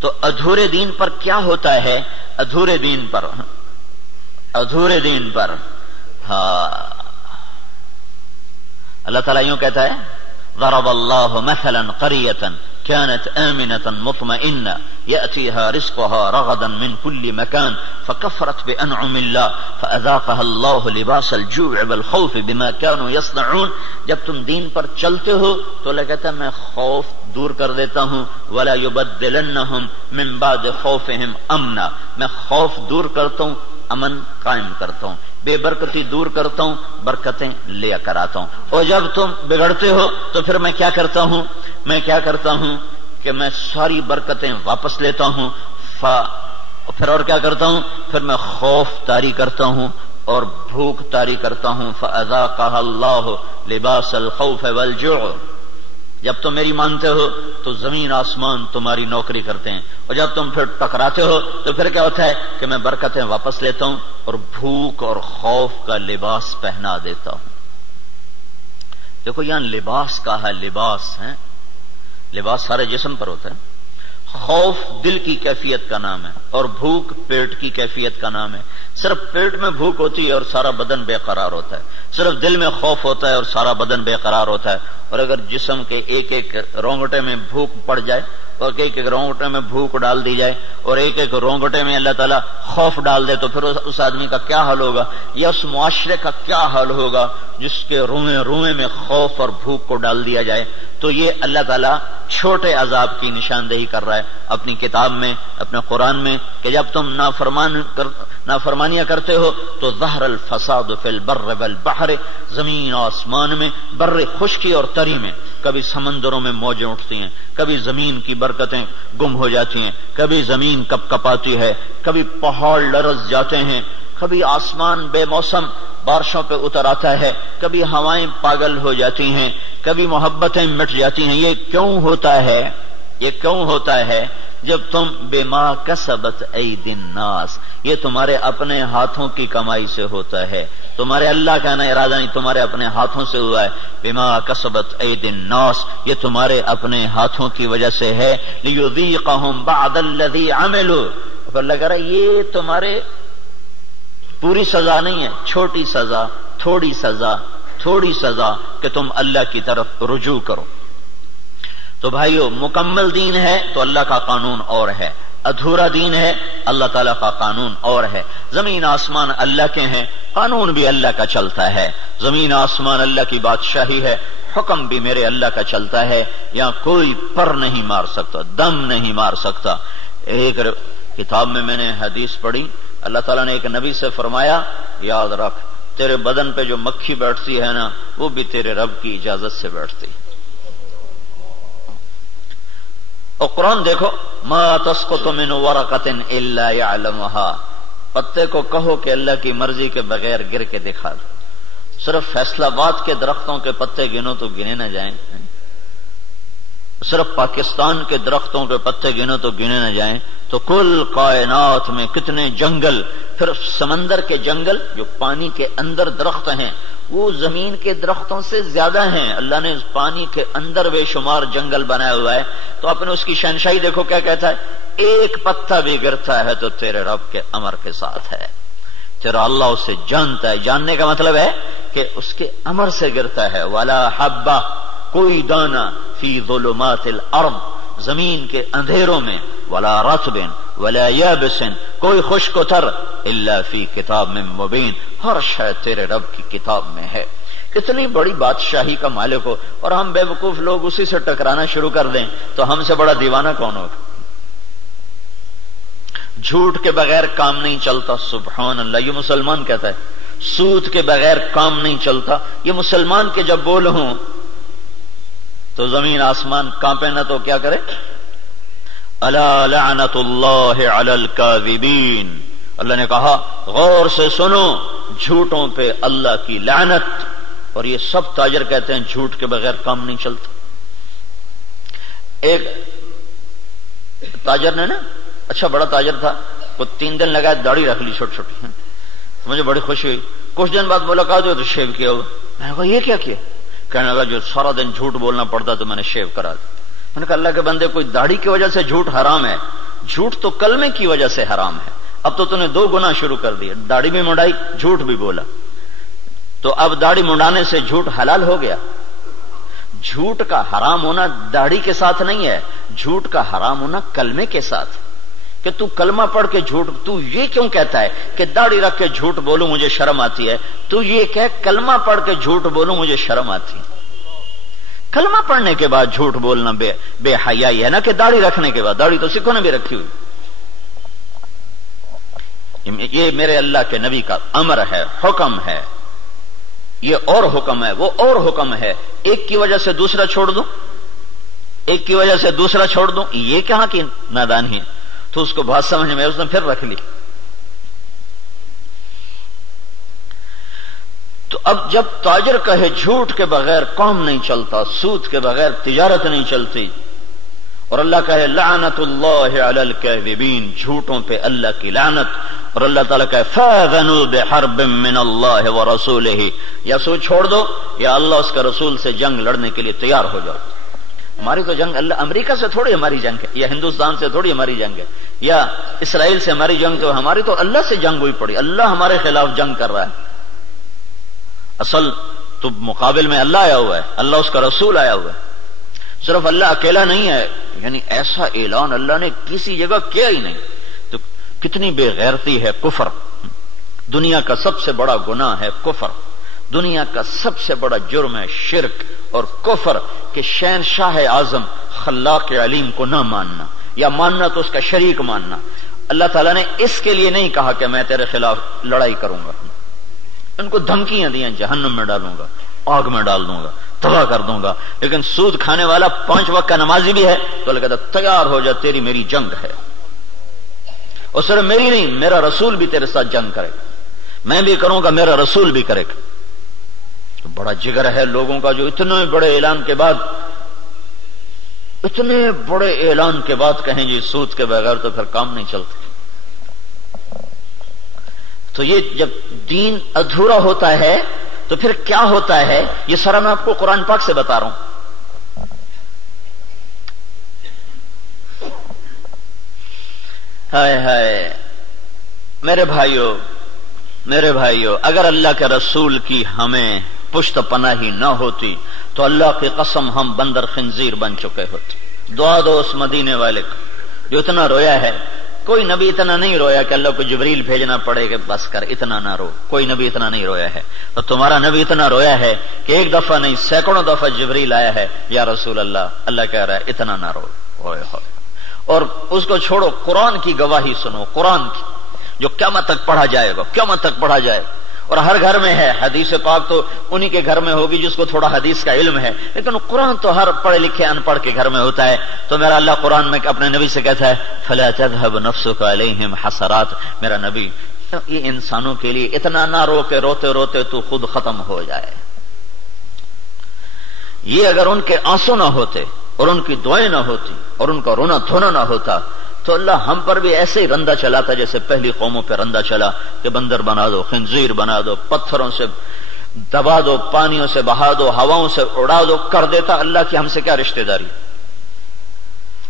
تو ادھورے دین پر کیا ہوتا ہے، ادھورے دین پر ہاں اللہ تعالیٰ یوں کہتا ہے، ضرب اللہ مثلا قریة كانت آمنة مطمئنة يأتيها رزقها رغدا من كل مكان فكفرت بأنعم الله فأذاقها الله لباس الجوع والخوف بما كانوا يصنعون. جب تم دین پر چلتے ہو تو اللہ کہتا ہے میں خوف دور کر دیتا ہوں، ولا يبدلنهم من بعد خوفهم امنا، میں خوف دور کرتا ہوں، امن قائم کرتا ہوں، بے برکتی دور کرتا ہوں، برکتیں لے کر آتا ہوں. اور جب تم بگڑتے ہو تو پھر میں کیا کرتا ہوں کہ میں ساری برکتیں واپس لیتا ہوں. پھر اور کیا کرتا ہوں، پھر میں خوف طاری کرتا ہوں اور بھوک طاری کرتا ہوں. فَأَذَاقَهَا اللَّهُ لِبَاسَ الْخَوْفِ وَالْجُوعِ. جب تم میری مانتے ہو تو زمین آسمان تمہاری نوکری کرتے ہیں، اور جب تم پھر ٹکراتے ہو تو پھر کیا ہوتا ہے کہ میں برکتیں واپس لیتا ہوں اور بھوک اور خوف کا لباس پہنا دیتا ہوں. دیکھو یہاں لباس کا ہے، لباس ہے، لباس سارے جسم پر ہوتا ہے. خوف دل کی کیفیت کا نام ہے اور بھوک پیٹ کی کیفیت کا نام ہے. صرف پیٹ میں بھوک ہوتی ہے اور سارا بدن بے قرار ہوتا ہے، صرف دل میں خوف ہوتا ہے اور سارا بدن بے قرار ہوتا ہے. اور اگر جسم کے ایک ایک رونگٹے میں بھوک پڑ جائے اور ایک ایک رونگٹے میں بھوک ڈال دی جائے اور ایک ایک رونگٹے میں اللہ تعالیٰ خوف ڈال دے تو پھر اس آدمی کا کیا حال ہوگا، یا اس معاشرے کا کیا حال ہوگا جس کے روئے میں خوف اور بھوک کو ڈال دیا جائے. تو یہ اللہ تعالیٰ چھوٹے عذاب کی نشاندہی کر رہا ہے اپنی کتاب میں، اپنے قرآن میں، کہ جب تم نافرمانیاں کرتے ہو تو ظہر الفساد فی البر والبحر، زمین و آسمان میں، بر خشکی اور تری میں، کبھی سمندروں میں موجیں اٹھتی ہیں، کبھی زمین کی برکتیں گم ہو جاتی ہیں، کبھی زمین کپ کپاتی ہے، کبھی پہاڑ لرز جاتے ہیں، کبھی آسمان بے موسم بارشوں پہ اتر آتا ہے، کبھی ہوائیں پاگل ہو جاتی ہیں، کبھی محبتیں مٹ جاتی ہیں۔ یہ کیوں ہوتا ہے؟ یہ کیوں ہوتا ہے؟ جب تم بما کسبت ایدی الناس، یہ تمہارے اپنے ہاتھوں کی کمائی سے ہوتا ہے، تمہارے اللہ کا نہ ارادہ نہیں، تمہارے اپنے ہاتھوں سے ہوا ہے۔ بما کسبت ایدی الناس، یہ تمہارے اپنے ہاتھوں کی وجہ سے ہے۔ لیذیقہم بعد الذی عملوا، اللہ کہہ رہا ہے یہ تمہارے پوری سزا نہیں ہے، چھوٹی سزا، تھوڑی سزا، تھوڑی سزا کہ تم اللہ کی طرف رجوع کرو۔ تو بھائیو، مکمل دین ہے تو اللہ کا قانون اور ہے، ادھورا دین ہے اللہ تعالیٰ کا قانون اور ہے۔ زمین آسمان اللہ کے ہیں، قانون بھی اللہ کا چلتا ہے، زمین آسمان اللہ کی بادشاہی ہے، حکم بھی میرے اللہ کا چلتا ہے، یہاں کوئی پر نہیں مار سکتا، دم نہیں مار سکتا۔ ایک کتاب میں نے حدیث پڑھی، اللہ تعالیٰ نے ایک نبی سے فرمایا، یاد رکھ تیرے بدن پہ جو مکھی بیٹھتی ہے نا، وہ بھی تیرے رب کی اجازت سے بیٹھتی۔ اور قرآن دیکھو، ما تسقط من ورقۃ الا يعلمها، پتے کو کہو کہ اللہ کی مرضی کے بغیر گر کے دکھا دو۔ صرف فیصلہ آباد کے درختوں کے پتے گنو تو گنے نہ جائیں، صرف پاکستان کے درختوں کے پتے گنو تو گنے نہ جائیں، تو کل کائنات میں کتنے جنگل، پھر سمندر کے جنگل جو پانی کے اندر درخت ہیں وہ زمین کے درختوں سے زیادہ ہیں۔ اللہ نے پانی کے اندر بے شمار جنگل بنایا ہوا ہے، تو آپ نے اس کی شہنشاہی دیکھو کیا کہتا ہے، ایک پتا بھی گرتا ہے تو تیرے رب کے امر کے ساتھ ہے، تیرا اللہ اسے جانتا ہے۔ جاننے کا مطلب ہے کہ اس کے امر سے گرتا ہے۔ ولا حبہ، کوئی دانہ، فی ظلمات الارض، زمین کے اندھیروں میں، ولا رطب ولا یابس، کوئی خشک و تر، الا فی کتاب میں مبین، ہر شے تیرے رب کی کتاب میں ہے۔ اتنی بڑی بادشاہی کا مالک ہو اور ہم بے وقوف لوگ اسی سے ٹکرانا شروع کر دیں تو ہم سے بڑا دیوانہ کون ہوگا؟ جھوٹ کے بغیر کام نہیں چلتا، سبحان اللہ، یہ مسلمان کہتا ہے۔ سود کے بغیر کام نہیں چلتا، یہ مسلمان کے جب بول ہوں تو زمین آسمان کانپے نہ تو کیا کرے؟ الا لعنت اللہ علی الکاذبین، اللہ نے کہا غور سے سنو، جھوٹوں پہ اللہ کی لعنت۔ اور یہ سب تاجر کہتے ہیں جھوٹ کے بغیر کام نہیں چلتا۔ ایک تاجر نے نا، اچھا بڑا تاجر تھا، وہ 3 دن لگا داڑھی رکھ لی چھوٹی چھوٹی، مجھے بڑی خوشی ہوئی۔ کچھ دن بعد ملاقات ہوئی تو شیو کیا ہوا، میں نے کہا یہ کیا کیا؟ کہنے لگا جو سارا دن جھوٹ بولنا پڑتا تو میں نے شیو کرا دیا۔ میں نے کہا اللہ کے بندے، کوئی داڑھی کی وجہ سے جھوٹ حرام ہے؟ جھوٹ تو کلمے کی وجہ سے حرام ہے، اب تو نے 2 گناہ شروع کر دیے، داڑھی بھی منڈائی، جھوٹ بھی بولا، تو اب داڑھی منڈانے سے جھوٹ حلال ہو گیا۔ جھوٹ کا حرام ہونا داڑھی کے ساتھ نہیں ہے، جھوٹ کا حرام ہونا کلمے کے ساتھ، کہ تو کلمہ پڑھ کے جھوٹ، تو یہ کیوں کہتا ہے کہ داڑھی رکھ کے جھوٹ بولوں مجھے شرم آتی ہے؟ تو یہ کہ کلمہ پڑھ کے جھوٹ بولوں مجھے شرم آتی ہے۔ کلمہ پڑھنے کے بعد جھوٹ بولنا بے حیائی ہے نا، کہ داڑھی رکھنے کے بعد، داڑھی تو سکھوں نے بھی رکھی ہوئی۔ یہ میرے اللہ کے نبی کا امر ہے، حکم ہے، یہ اور حکم ہے، وہ اور حکم ہے۔ ایک کی وجہ سے دوسرا چھوڑ دوں، ایک کی وجہ سے دوسرا چھوڑ دوں، یہ کہاں کی نادانی ہے؟ تو اس کو بات سمجھ میں اس نے پھر رکھ لی۔ تو اب جب تاجر کہے جھوٹ کے بغیر کام نہیں چلتا، سود کے بغیر تجارت نہیں چلتی، اور اللہ کہے لعنت اللہ علی الکاذبین، جھوٹوں پہ اللہ کی لعنت، اور اللہ تعالیٰ کہے فاذنوا بحرب من اللہ ورسولہ، یا سو چھوڑ دو یا اللہ اس کے رسول سے جنگ لڑنے کے لیے تیار ہو جاؤ۔ ہماری تو جنگ اللہ، امریکہ سے تھوڑی ہماری جنگ ہے، یا ہندوستان سے تھوڑی ہماری جنگ ہے، یا اسرائیل سے ہماری جنگ، تو ہماری تو اللہ سے جنگ ہوئی پڑی، اللہ ہمارے خلاف جنگ کر رہا ہے۔ اصل تو مقابل میں اللہ آیا ہوا ہے، اللہ اس کا رسول آیا ہوا ہے، صرف اللہ اکیلا نہیں ہے، یعنی ایسا اعلان اللہ نے کسی جگہ کیا ہی نہیں۔ تو کتنی بے غیرتی ہے کفر، دنیا کا سب سے بڑا گناہ ہے کفر، دنیا کا سب سے بڑا جرم ہے شرک اور کفر کہ شہنشاہ اعظم خلاق علیم کو نہ ماننا، یا ماننا تو اس کا شریک ماننا۔ اللہ تعالیٰ نے اس کے لیے نہیں کہا کہ میں تیرے خلاف لڑائی کروں گا، ان کو دھمکیاں دیں جہنم میں ڈالوں گا، آگ میں ڈال دوں گا، تباہ کر دوں گا۔ لیکن سود کھانے والا 5 وقت کا نمازی بھی ہے تو اللہ کہتا تیار ہو جا، تیری میری جنگ ہے، اور صرف میری نہیں، میرا رسول بھی تیرے ساتھ جنگ کرے گا، میں بھی کروں گا، میرا رسول بھی کرے گا۔ تو بڑا جگر ہے لوگوں کا جو اتنے بڑے اعلان کے بعد کہیں جی سود کے بغیر تو پھر کام نہیں چلتا۔ تو یہ جب دین ادھورا ہوتا ہے تو پھر کیا ہوتا ہے، یہ سارا میں آپ کو قرآن پاک سے بتا رہا ہوں۔ ہائے ہائے میرے بھائیو، اگر اللہ کے رسول کی ہمیں پشت پناہی نہ ہوتی تو اللہ کی قسم ہم بندر خنزیر بن چکے ہوتے۔ دعا دو اس مدینے والے کو جو اتنا رویا ہے۔ کوئی نبی اتنا نہیں رویا کہ اللہ کو جبریل بھیجنا پڑے کہ بس کر اتنا نہ رو، کوئی نبی اتنا نہیں رویا ہے۔ اور تمہارا نبی اتنا رویا ہے کہ ایک دفعہ نہیں سینکڑوں دفعہ جبریل آیا ہے، یا رسول اللہ کہہ رہا ہے اتنا نہ رو۔ اور اس کو چھوڑو، قرآن کی گواہی سنو، قرآن کی جو قیامت تک پڑھا جائے گا، قیامت تک پڑھا جائے گا، اور ہر گھر میں ہے۔ حدیث پاک تو انہی کے گھر میں ہوگی جس کو تھوڑا حدیث کا علم ہے، لیکن قرآن تو ہر پڑھے لکھے ان پڑھ کے گھر میں ہوتا ہے۔ تو میرا اللہ قرآن میں اپنے نبی سے کہتا ہے فَلَا تَذْهَبْ نَفْسُكَ عَلَيْهِمْ حَسَرَاتٍ، میرا نبی یہ انسانوں کے لیے اتنا نہ رو کہ روتے روتے تو خود ختم ہو جائے۔ یہ اگر ان کے آنسو نہ ہوتے اور ان کی دعائیں نہ ہوتی اور ان کا رونا دھونا نہ ہوتا تو اللہ ہم پر بھی ایسے ہی رندہ چلاتا جیسے پہلی قوموں پہ رندہ چلا کہ بندر بنا دو، خنزیر بنا دو، پتھروں سے دبا دو، پانیوں سے بہا دو، ہواؤں سے اڑا دو، کر دیتا۔ اللہ کی ہم سے کیا رشتہ داری،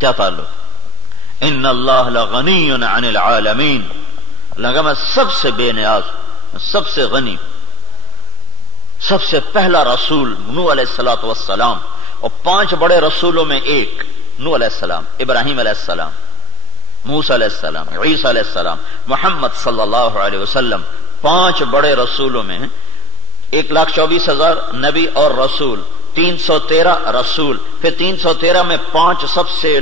کیا تعلق؟ ان اللہ لغنی عن العالمین، اللہ کا میں سب سے بے نیاز، سب سے غنی، سب سے پہلا رسول نوح علیہ الصلوۃ والسلام، اور 5 بڑے رسولوں میں ایک نوح علیہ السلام، ابراہیم علیہ السلام، موسیٰ علیہ السلام، عیسیٰ علیہ السلام، محمد صلی اللہ علیہ وسلم۔ 5 بڑے رسولوں میں 1,24,000 نبی اور رسول، 313 رسول، پھر 313 میں 5 سب سے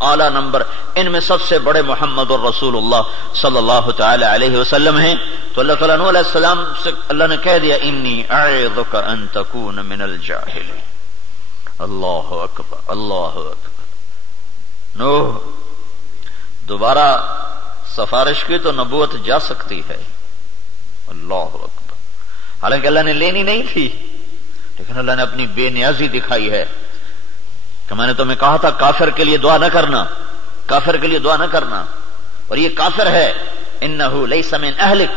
اعلی نمبر، ان میں سب سے بڑے محمد الرسول اللہ صلی اللہ تعالی علیہ وسلم ہیں۔ تو اللہ تعالیٰ نوح علیہ السلام سے اللہ نے کہہ دیا انی اعظک ان تکون من الجاہلین۔ اللہ اکبر، اللہ اکبر۔ نوح دوبارہ سفارش کی تو نبوت جا سکتی ہے، اللہ اکبر، حالانکہ اللہ نے لینی نہیں تھی، لیکن اللہ نے اپنی بے نیازی دکھائی ہے کہ میں نے تمہیں کہا تھا کافر کے لیے دعا نہ کرنا، کافر کے لیے دعا نہ کرنا، اور یہ کافر ہے، انہ لیس من اہلک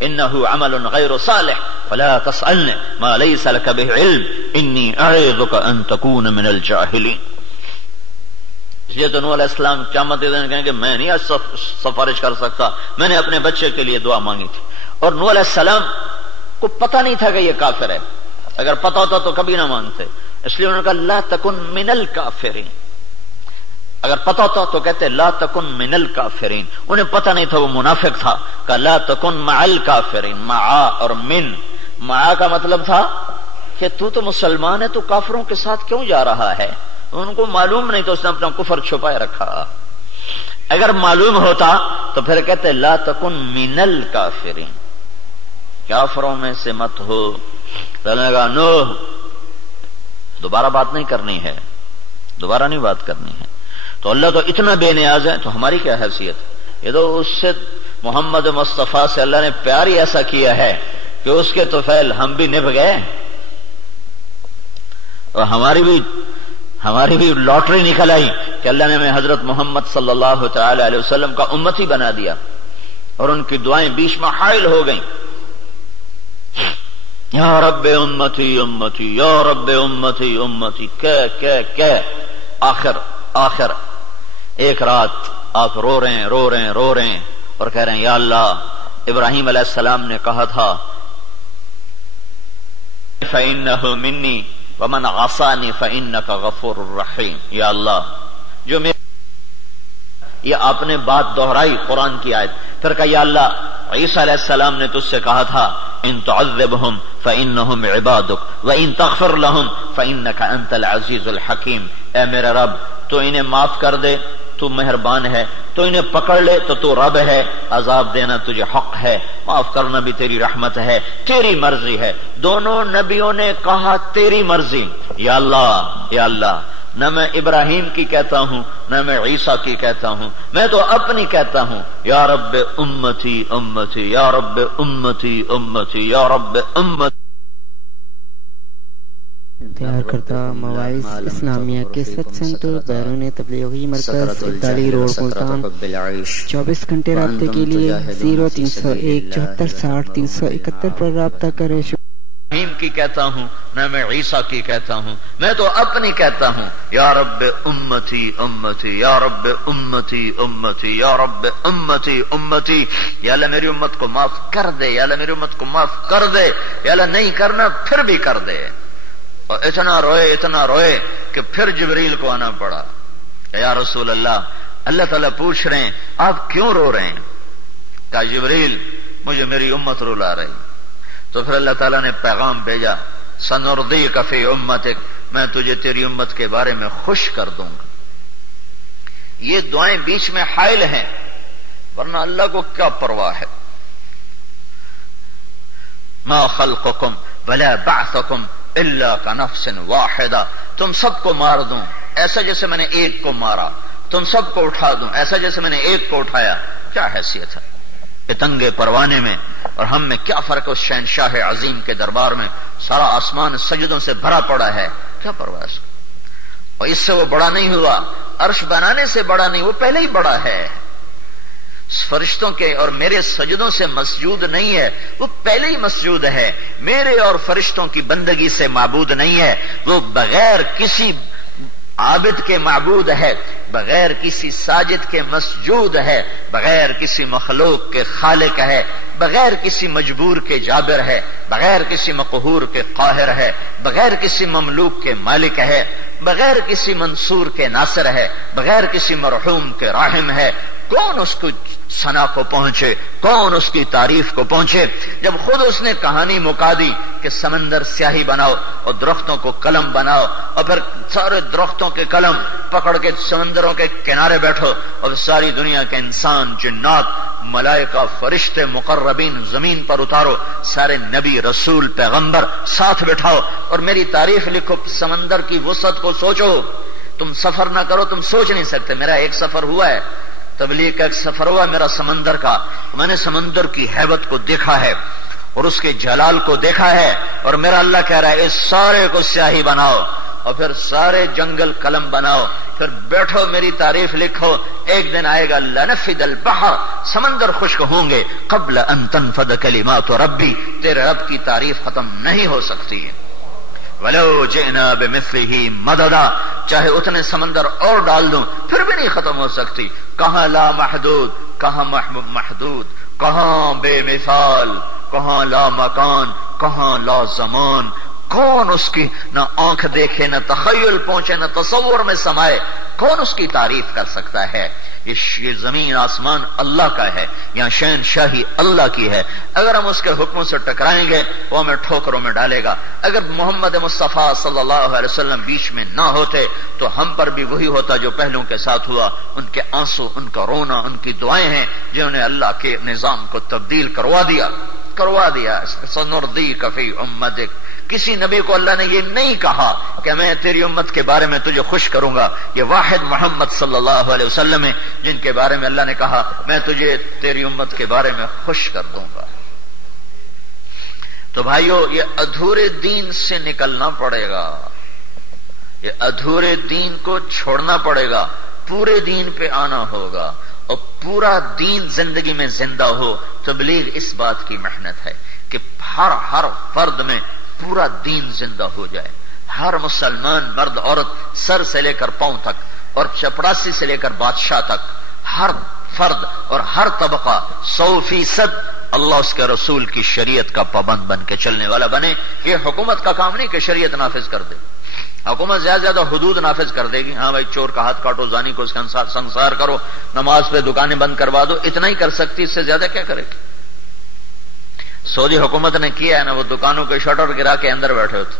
انہ عمل غیر صالح فلا تسألنی ما لیس لک بہ علم انی اعظک ان تکون من الجاہلین۔ اس لیے تو نوح علیہ السلام قیامت کے دن کہیں کہ میں نہیں آج سفارش کر سکتا، میں نے اپنے بچے کے لیے دعا مانگی تھی، اور نوح علیہ السلام کو پتہ نہیں تھا کہ یہ کافر ہے، اگر پتہ ہوتا تو کبھی نہ مانگتے، اس لیے انہوں نے کہا لا تکن من الکافرین، اگر پتہ ہوتا تو کہتے لا تکن من الکافرین، انہیں پتہ نہیں تھا وہ منافق تھا، کہا لا تکن مع الکافرین، مع اور من، مع کا مطلب تھا کہ تو مسلمان ہے تو کافروں کے ساتھ کیوں جا رہا ہے، ان کو معلوم نہیں تو اس نے اپنا کفر چھپائے رکھا، اگر معلوم ہوتا تو پھر کہتے لا تکن من الکافرین، کافروں میں سے مت ہو۔ تو نے کہا نوح دوبارہ بات نہیں کرنی ہے، دوبارہ نہیں بات کرنی ہے۔ تو اللہ تو اتنا بے نیاز ہے تو ہماری کیا حیثیت، یہ تو اس سے محمد مصطفیٰ سے اللہ نے پیار ہی ایسا کیا ہے کہ اس کے طفیل ہم بھی نبھ گئے، اور ہماری بھی لاٹری نکل آئی کہ اللہ نے ہمیں حضرت محمد صلی اللہ تعالی علیہ وسلم کا امتی بنا دیا، اور ان کی دعائیں بیچ میں حائل ہو گئیں، یا رب امتی امتی، یا رب امتی امتی، کہ آخر ایک رات آپ رو رہے ہیں اور کہہ رہے ہیں یا اللہ، ابراہیم علیہ السلام نے کہا تھا فَإِنَّهُ مِنِّي وَمَنْ عَصَانِي فَإِنَّكَ غَفُورٌ رَحِيمٌ، یا اللہ جو یہ آپ نے بات دہرائی قرآن کی آیت، پھر کہا یا اللہ عیسیٰ علیہ السلام نے تجھ سے کہا تھا ان تعذبهم فانهم عبادك وان تغفر لهم فانك انت العزیز الحکیم. اے میرے رب تو انہیں معاف کر دے، تو مہربان ہے، تو انہیں پکڑ لے تو رب ہے، عذاب دینا تجھے حق ہے، معاف کرنا بھی تیری رحمت ہے، تیری مرضی ہے. دونوں نبیوں نے کہا تیری مرضی. یا اللہ یا اللہ، نہ میں ابراہیم کی کہتا ہوں نہ میں عیسیٰ کی کہتا ہوں، میں تو اپنی کہتا ہوں. یا رب امتی امتی، یا رب امتی امتی، یا رب امتی. تیار کردہ مواعظ اسلامیہ کیسٹ سینٹر بیرون تبلیغی مرکز ابدالی روڈ ملتان 24 گھنٹے رابطے کے لیے 0301 74 60 371 پر رابطہ کریں. ابراہیم کی کہتا ہوں نہ میں عیسیٰ کی کہتا ہوں، میں تو اپنی کہتا ہوں. یا رب امتی امتی، یا رب امتی امتی، یا رب امتی امتی. یا اللہ میری امت کو معاف کر دے، یا اللہ میری امت کو معاف کر دے، یا اللہ نہیں کرنا پھر بھی کر دے. اور اتنا روئے کہ پھر جبریل کو آنا پڑا. یا رسول اللہ، اللہ تعالیٰ پوچھ رہے ہیں آپ کیوں رو رہے ہیں؟ کہا جبریل مجھے میری امت رلا رہی. تو پھر اللہ تعالیٰ نے پیغام بھیجا سنردیک فی امتک، میں تجھے تیری امت کے بارے میں خوش کر دوں گا. یہ دعائیں بیچ میں حائل ہیں، ورنہ اللہ کو کیا پرواہ ہے. ما خلقکم ولا بعثکم الا کنفس واحدہ، تم سب کو مار دوں ایسا جیسے میں نے ایک کو مارا، تم سب کو اٹھا دوں ایسا جیسے میں نے ایک کو اٹھایا. کیا حیثیت ہے پتنگے پروانے میں اور ہم میں؟ کیا فرق ہے اس شہنشاہ عظیم کے دربار میں؟ سارا آسمان سجدوں سے بھرا پڑا ہے، کیا پرواہ ہے؟ اور اس سے وہ بڑا نہیں ہوا، عرش بنانے سے بڑا نہیں، وہ پہلے ہی بڑا ہے. فرشتوں کے اور میرے سجدوں سے مسجود نہیں ہے، وہ پہلے ہی مسجود ہے. میرے اور فرشتوں کی بندگی سے معبود نہیں ہے، وہ بغیر کسی عابد کے معبود ہے، بغیر کسی ساجد کے مسجود ہے، بغیر کسی مخلوق کے خالق ہے، بغیر کسی مجبور کے جابر ہے، بغیر کسی مقہور کے قاہر ہے، بغیر کسی مملوک کے مالک ہے، بغیر کسی منصور کے ناصر ہے، بغیر کسی مرحوم کے راحم ہے. کون اس کو ثنا کو پہنچے، کون اس کی تعریف کو پہنچے؟ جب خود اس نے کہانی مکا دی کہ سمندر سیاہی بناؤ اور درختوں کو قلم بناؤ، اور پھر سارے درختوں کے قلم پکڑ کے سمندروں کے کنارے بیٹھو، اور ساری دنیا کے انسان جنات ملائکہ فرشتے مقربین زمین پر اتارو، سارے نبی رسول پیغمبر ساتھ بٹھاؤ اور میری تعریف لکھو. سمندر کی وسعت کو سوچو. تم سفر نہ کرو، تم سوچ نہیں سکتے. میرا ایک سفر ہوا ہے، تبلیغ کا ایک سفر ہوا میرا سمندر کا. میں نے سمندر کی ہیبت کو دیکھا ہے اور اس کے جلال کو دیکھا ہے، اور میرا اللہ کہہ رہا ہے اس سارے کو سیاہی بناؤ اور پھر سارے جنگل قلم بناؤ، پھر بیٹھو میری تعریف لکھو. ایک دن آئے گا لنفد البحر، سمندر خشک ہوں گے، قبل ان تنفد کلمات ربی، تیرے رب کی تعریف ختم نہیں ہو سکتی ہے. وَلَوْ جِئْنَا بِمِثْلِهِ مَدَدًا، چاہے اتنے سمندر اور ڈال دوں پھر بھی نہیں ختم ہو سکتی. کہاں لا محدود، کہاں محدود، کہاں بے مثال، کہاں لا مکان، کہاں لا زمان. کون اس کی نہ آنکھ دیکھے، نہ تخیل پہنچے، نہ تصور میں سمائے، کون اس کی تعریف کر سکتا ہے؟ یہ زمین آسمان اللہ کا ہے، یہاں شہنشاہی اللہ کی ہے. اگر ہم اس کے حکموں سے ٹکرائیں گے وہ ہمیں ٹھوکروں میں ڈالے گا. اگر محمد مصطفیٰ صلی اللہ علیہ وسلم بیچ میں نہ ہوتے تو ہم پر بھی وہی ہوتا جو پہلوں کے ساتھ ہوا. ان کے آنسو، ان کا رونا، ان کی دعائیں ہیں جنہوں نے اللہ کے نظام کو تبدیل کروا دیا. سنردیک فی امتک. کسی نبی کو اللہ نے یہ نہیں کہا کہ میں تیری امت کے بارے میں تجھے خوش کروں گا. یہ واحد محمد صلی اللہ علیہ وسلم ہے جن کے بارے میں اللہ نے کہا میں تجھے تیری امت کے بارے میں خوش کر دوں گا. تو بھائیو، یہ ادھورے دین سے نکلنا پڑے گا، یہ ادھورے دین کو چھوڑنا پڑے گا، پورے دین پہ آنا ہوگا. اور پورا دین زندگی میں زندہ ہو. تبلیغ اس بات کی محنت ہے کہ ہر فرد میں پورا دین زندہ ہو جائے. ہر مسلمان مرد عورت، سر سے لے کر پاؤں تک اور چپڑاسی سے لے کر بادشاہ تک، ہر فرد اور ہر طبقہ 100% اللہ اس کے رسول کی شریعت کا پابند بن کے چلنے والا بنے. یہ حکومت کا کام نہیں کہ شریعت نافذ کر دے. حکومت زیادہ زیادہ حدود نافذ کر دے گی، ہاں بھائی چور کا ہاتھ کاٹو، زانی کو اس کا سنسار کرو، نماز پہ دکانیں بند کروا دو، اتنا ہی کر سکتی، اس سے زیادہ کیا کرے گی؟ سعودی حکومت نے کیا ہے نا، وہ دکانوں کے شٹر گرا کے اندر بیٹھے ہوتے.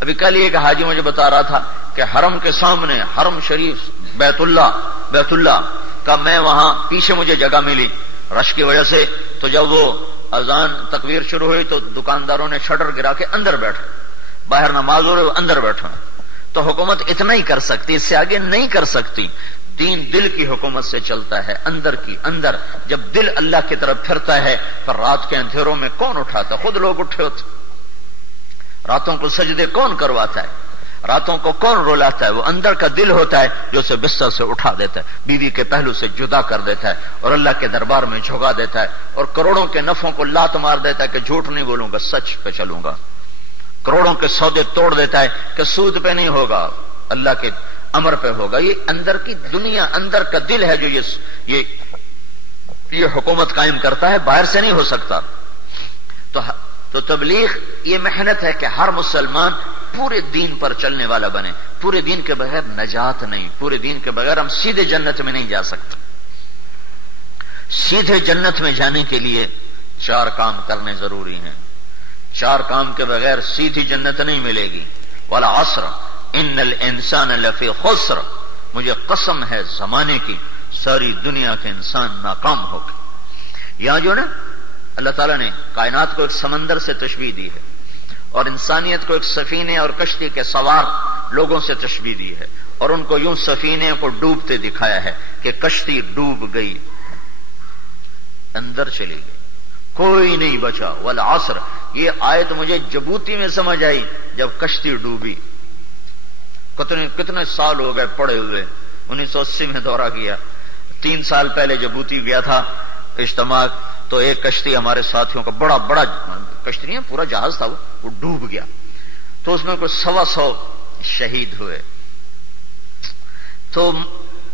ابھی کل ایک حاجی مجھے بتا رہا تھا کہ حرم کے سامنے، حرم شریف بیت اللہ کا، میں وہاں پیچھے مجھے جگہ ملی رش کی وجہ سے، تو جب وہ اذان تکبیر شروع ہوئی تو دکانداروں نے شٹر گرا کے اندر بیٹھے، باہر نماز ہو رہے اندر بیٹھے. تو حکومت اتنا ہی کر سکتی، اس سے آگے نہیں کر سکتی. دین دل کی حکومت سے چلتا ہے، اندر کی اندر. جب دل اللہ کی طرف پھرتا ہے پر رات کے اندھیروں میں کون اٹھاتا؟ خود لوگ اٹھے ہوتے. راتوں کو سجدے کون کرواتا ہے؟ راتوں کو کون رولاتا ہے؟ وہ اندر کا دل ہوتا ہے جو اسے بستر سے اٹھا دیتا ہے، بیوی کے پہلو سے جدا کر دیتا ہے اور اللہ کے دربار میں جھکا دیتا ہے، اور کروڑوں کے نفعوں کو لات مار دیتا ہے کہ جھوٹ نہیں بولوں گا، سچ پہ چلوں گا. کروڑوں کے سودے توڑ دیتا ہے کہ سود پہ نہیں ہوگا، اللہ کے امر پہ ہوگا. یہ اندر کی دنیا، اندر کا دل ہے جو یہ حکومت قائم کرتا ہے، باہر سے نہیں ہو سکتا. تو تبلیغ یہ محنت ہے کہ ہر مسلمان پورے دین پر چلنے والا بنے. پورے دین کے بغیر نجات نہیں، پورے دین کے بغیر ہم سیدھے جنت میں نہیں جا سکتے. سیدھے جنت میں جانے کے لیے 4 کام کرنے ضروری ہیں. 4 کام کے بغیر سیدھی جنت نہیں ملے گی. والعصر ان الانسان لفی خسر، مجھے قسم ہے زمانے کی، ساری دنیا کے انسان ناکام ہو گئے. یہاں جو نا اللہ تعالیٰ نے کائنات کو ایک سمندر سے تشبیہ دی ہے، اور انسانیت کو ایک سفینے اور کشتی کے سوار لوگوں سے تشبیہ دی ہے، اور ان کو یوں سفینے کو ڈوبتے دکھایا ہے کہ کشتی ڈوب گئی، اندر چلی گئی، کوئی نہیں بچا. والعصر، یہ آیت مجھے جبوتی میں سمجھ آئی جب کشتی ڈوبی. کتنے سال ہو گئے پڑے ہوئے، 1980 میں دورہ کیا. 3 سال پہلے جبوتی گیا تھا اجتماع، تو ایک کشتی ہمارے ساتھیوں کا، بڑا کشتی نہیں ہے، پورا جہاز تھا، وہ ڈوب گیا. تو اس میں کوئی 125 شہید ہوئے. تو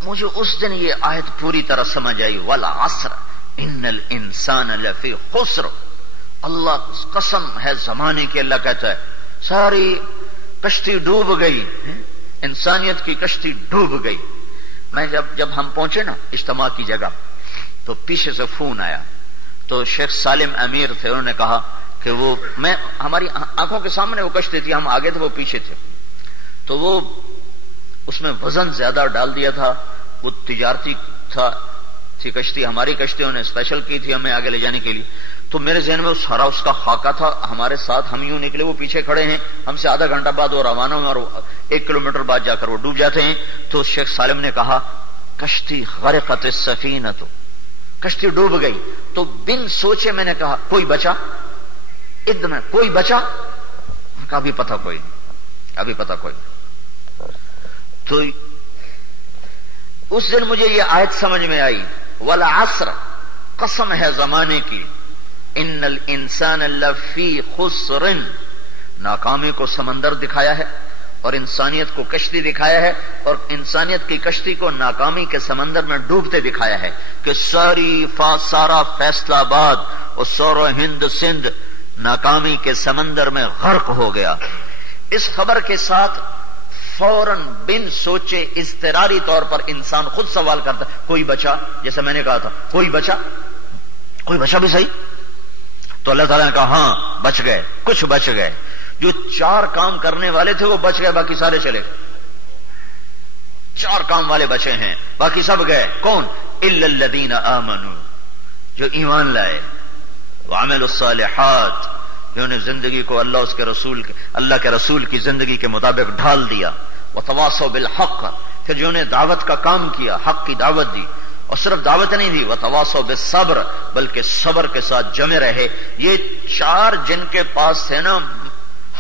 مجھے اس دن یہ آیت پوری طرح سمجھ آئی. والعصر ان الانسان لفی خسر، اللہ قسم ہے زمانے کی، اللہ کہتا ہے ساری کشتی ڈوب گئی، انسانیت کی کشتی ڈوب گئی. میں جب ہم پہنچے نا اجتماع کی جگہ، تو پیچھے سے فون آیا. تو شیخ سالم امیر تھے، انہوں نے کہا کہ وہ ہماری آنکھوں کے سامنے وہ کشتی تھی، ہم آگے تھے وہ پیچھے تھے. تو وہ اس میں وزن زیادہ ڈال دیا تھا، وہ تجارتی تھی کشتی، ہماری کشتیوں نے اسپیشل کی تھی ہمیں آگے لے جانے کے لیے. تو میرے ذہن میں سارا اس کا خاکہ تھا. ہمارے ساتھ ہم یوں نکلے، وہ پیچھے کھڑے ہیں، ہم سے آدھا گھنٹہ بعد وہ روانہ ہوئے، اور 1 کلومیٹر بعد جا کر وہ ڈوب جاتے ہیں. تو شیخ سالم نے کہا کشتی غرقت السفینۃ، کشتی ڈوب گئی. تو بن سوچے میں نے کہا کوئی بچا؟ ادم کوئی بچا؟ ابھی پتہ کوئی نہیں، ابھی پتہ کوئی نہیں. تو اس دن مجھے یہ آیت سمجھ میں آئی. والعصر، قسم ہے زمانے کی، ان الانسان لفی خسر، ناکامی کو سمندر دکھایا ہے اور انسانیت کو کشتی دکھایا ہے، اور انسانیت کی کشتی کو ناکامی کے سمندر میں ڈوبتے دکھایا ہے کہ سارا فیصلہ آباد اور سورو ہند سندھ ناکامی کے سمندر میں غرق ہو گیا. اس خبر کے ساتھ فوراً بن سوچے اضطراری طور پر انسان خود سوال کرتا کوئی بچا؟ جیسے میں نے کہا تھا کوئی بچا بھی صحیح. تو اللہ تعالیٰ نے کہا ہاں بچ گئے، کچھ بچ گئے. جو 4 کام کرنے والے تھے وہ بچ گئے، باقی سارے چلے گئے. 4 کام والے بچے ہیں، باقی سب گئے. کون؟ الا الذین آمنوا، جو ایمان لائے، وعملوا الصالحات، جنہوں نے زندگی کو اللہ کے رسول کی زندگی کے مطابق ڈھال دیا. وتواصوا بالحق، پھر جنہوں نے دعوت کا کام کیا، حق کی دعوت دی، اور صرف دعوت نہیں دی. وتواصوا بالصبر، بلکہ صبر کے ساتھ جمے رہے. یہ 4 جن کے پاس تھے نا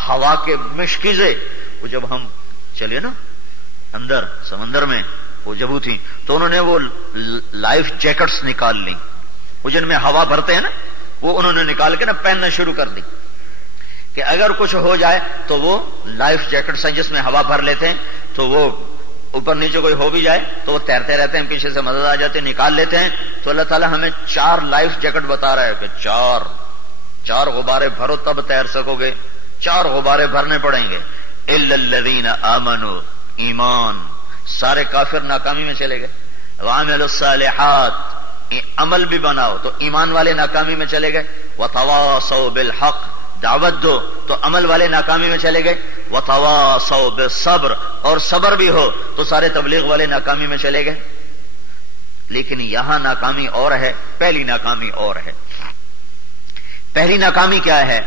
ہوا کے مشکیزیں، وہ جب ہم چلے نا اندر سمندر میں، وہ جب تھی تو انہوں نے وہ لائف جیکٹس نکال لی، وہ جن میں ہوا بھرتے ہیں نا، وہ انہوں نے نکال کے نا پہننا شروع کر دی کہ اگر کچھ ہو جائے تو وہ لائف جیکٹس ہیں جس میں ہوا بھر لیتے ہیں، تو وہ اوپر نیچے کوئی ہو بھی جائے تو وہ تیرتے رہتے ہیں، پیچھے سے مدد آ جاتے ہیں، نکال لیتے ہیں. تو اللہ تعالیٰ ہمیں 4 لائف جیکٹ بتا رہا ہے کہ 4 غبارے بھرو تب تیر سکو گے. 4 غبارے بھرنے پڑیں گے. الا الذین آمنوا، ایمان، سارے کافر ناکامی میں چلے گئے. وعملوا الصالحات، عمل بھی بناؤ تو ایمان والے ناکامی میں چلے گئے. وتواصوا بالحق، دعوت دو تو عمل والے ناکامی میں چلے گئے، وتواصوا بالصبر، اور صبر بھی ہو تو سارے تبلیغ والے ناکامی میں چلے گئے۔ لیکن یہاں ناکامی اور ہے، پہلی ناکامی اور ہے۔ پہلی ناکامی کیا ہے؟